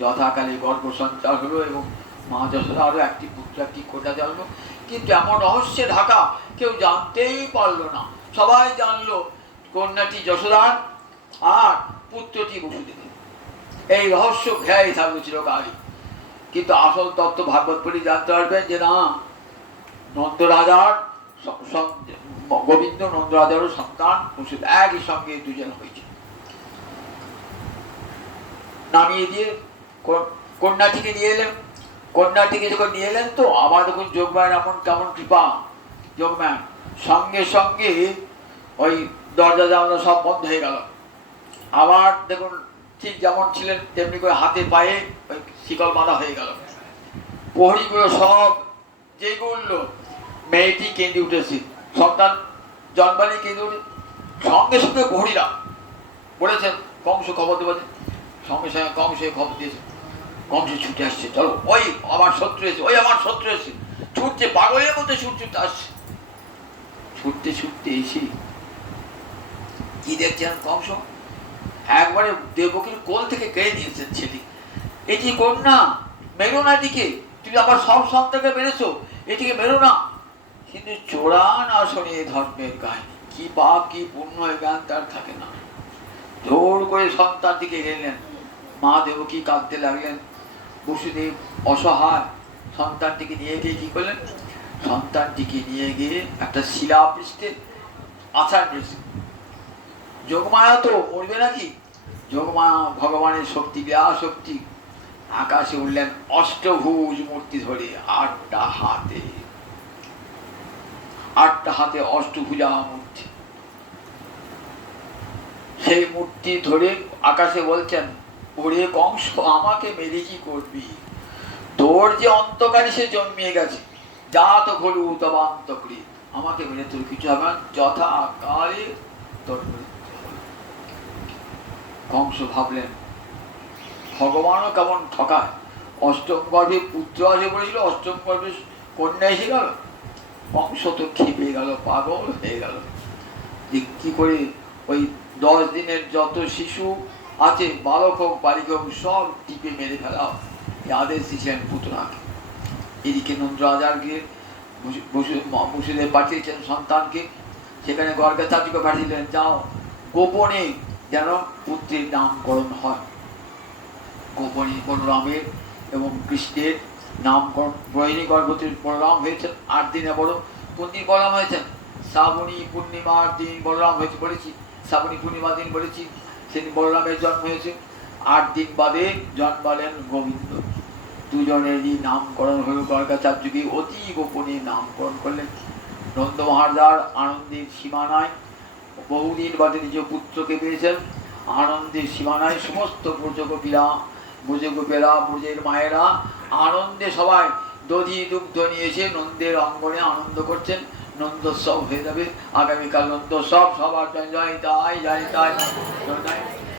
যথাকালে গর্ভ সঞ্চার হলো এবং মা যশোদা আরও একটি পুত্র একটি কন্যা জন্ম। কিন্তু এমন রহস্যে ঢাকা, কেউ জানতেই পারলো না। সবাই জানলো কন্যাটি যশোদার আর পুত্রটি বসুদেবের। এই রহস্য ঘেরাই থাকলো চিরকালই। কিন্তু আসল তত্ত্ব ভাগবত পড়ে জানতে পারবেন যে না, নন্দ রাজার গোবিন্দ নন্দ রাজারও সন্তান একই সঙ্গে দুজন হয়েছে। নামিয়ে দিয়ে কন্যাটিকে নিয়ে এলেন। কন্যাটিকে যখন নিয়ে এলেন তো আবার দেখুন যোগমায়ের এমন কেমন কৃপা। যোগমায় সঙ্গে সঙ্গে ওই দরজা জানলা সব বন্ধ হয়ে গেল। আবার দেখুন ঠিক যেমন ছিলেন তেমনি করে হাতে পায়ে ওই শিকল বাঁধা হয়ে গেল। প্রহরীগুলো সব জেগে উঠল। মেয়েটি কেঁদে উঠেছে, সন্তান জন্মানি কেঁদে উঠে। সঙ্গে সঙ্গে প্রহরীরা বলেছেন কংস খবর দেবেন। সঙ্গে সঙ্গে কংসে খবর দিয়েছে। কংস ছুটে আসছে, চলো ওই আমার শত্রু এসে, ওই আমার শত্রু এসে ছুটছে, পাগলের মধ্যে ছুটতে আসছে। ছুটতে ছুটতে এসে কি দেখছেন, কংস একবারে দেবকীর কোল থেকে কেড়ে নিয়েছেন ছেলে। এটি কন্যা, মেরো না এদিকে, তুমি আবার সব সন্তানকে মেরেছো, এটিকে মেরো না। কিন্তু চোরা না শোনে ধর্মের কাহিনী, কি পাপ কি পুণ্য জ্ঞান তার থাকে না। জোর করে সন্তানটিকে গেলেন। মা দেবকী কাঁদতে লাগলেন। বসুদেব অসহায় সন্তানটিকে নিয়ে গিয়ে কি করলেন, সন্তানটিকে নিয়ে গিয়ে একটা শিলা পৃষ্ঠে আছাড় দিয়েছেন। যোগমায়া তো মরবে নাকি, যোগমায়া ভগবানের শক্তি বিরাট শক্তি, আকাশে উঠলেন অষ্টভুজ মূর্তি ধরে, আটটা হাতে অষ্টভুজা মূর্তি। সেই মূর্তি ধরে আকাশে বলছেন, ওরে কংস আমাকে মেরে কি করবি, তোর যে অন্তকারী সে জন্মিয়ে গেছে, যা তো ঘলু তবা অন্তকরি, আমাকে মেরে তোর কিছু হবে না, যথা কালে তোর মৃত্যু হবে। কংস ভাবলেন ভগবানও কেমন ঠকায়, অষ্টম গর্ভে পুত্র আসে বলেছিল, অষ্টম গর্ভে কন্যা এসে গেল। কংস তো খেপে গেল, পাগল হয়ে গেল। কি করে ওই 10 দিনের যত শিশু আছে, বালক হোক বালিকা হোক, সব টিপে মেরে ফেলা আদেশ দিয়েছেন পুত্রাকে। এদিকে নন্দ রাজার গিয়ে বসুদেব পাঠিয়েছেন সন্তানকে, সেখানে গর্গাচার্যকে পাঠিয়েছিলেন, যাও গোপনে যেন পুত্রের নামকরণ হয়। গোপনে বলরামের এবং কৃষ্ণের নামকরণ, রোহিণী গর্ভবতীর বলরাম হয়েছেন 8 দিনে বড়। কোন দিন বলরাম হয়েছেন, শ্রাবণী পূর্ণিমার দিন বলরাম হয়েছে বলেছি, শ্রাবণী পূর্ণিমার দিন বলেছি, সেদিন বলরামের জন্ম হয়েছে। 8 দিন বাদে জন্মালেন গোবিন্দ। দুজনেরই নামকরণ হল, গর্গাচার্যকে অতি গোপনে নামকরণ করলেন। নন্দ মহারাজার আনন্দের সীমানায়, বহুদিন বাদে নিজ পুত্রকে পেয়েছেন, আনন্দের সীমানায় সমস্ত ব্রজগোপীরা, ব্রজের মায়েরা আনন্দে সবাই দধি দুগ্ধ নিয়ে এসে নন্দের অঙ্গনে আনন্দ করছেন। নন্দোৎসব হয়ে যাবে আগামীকাল, নন্দোৎসব। সবার জয় জয় তাই জয় তাই।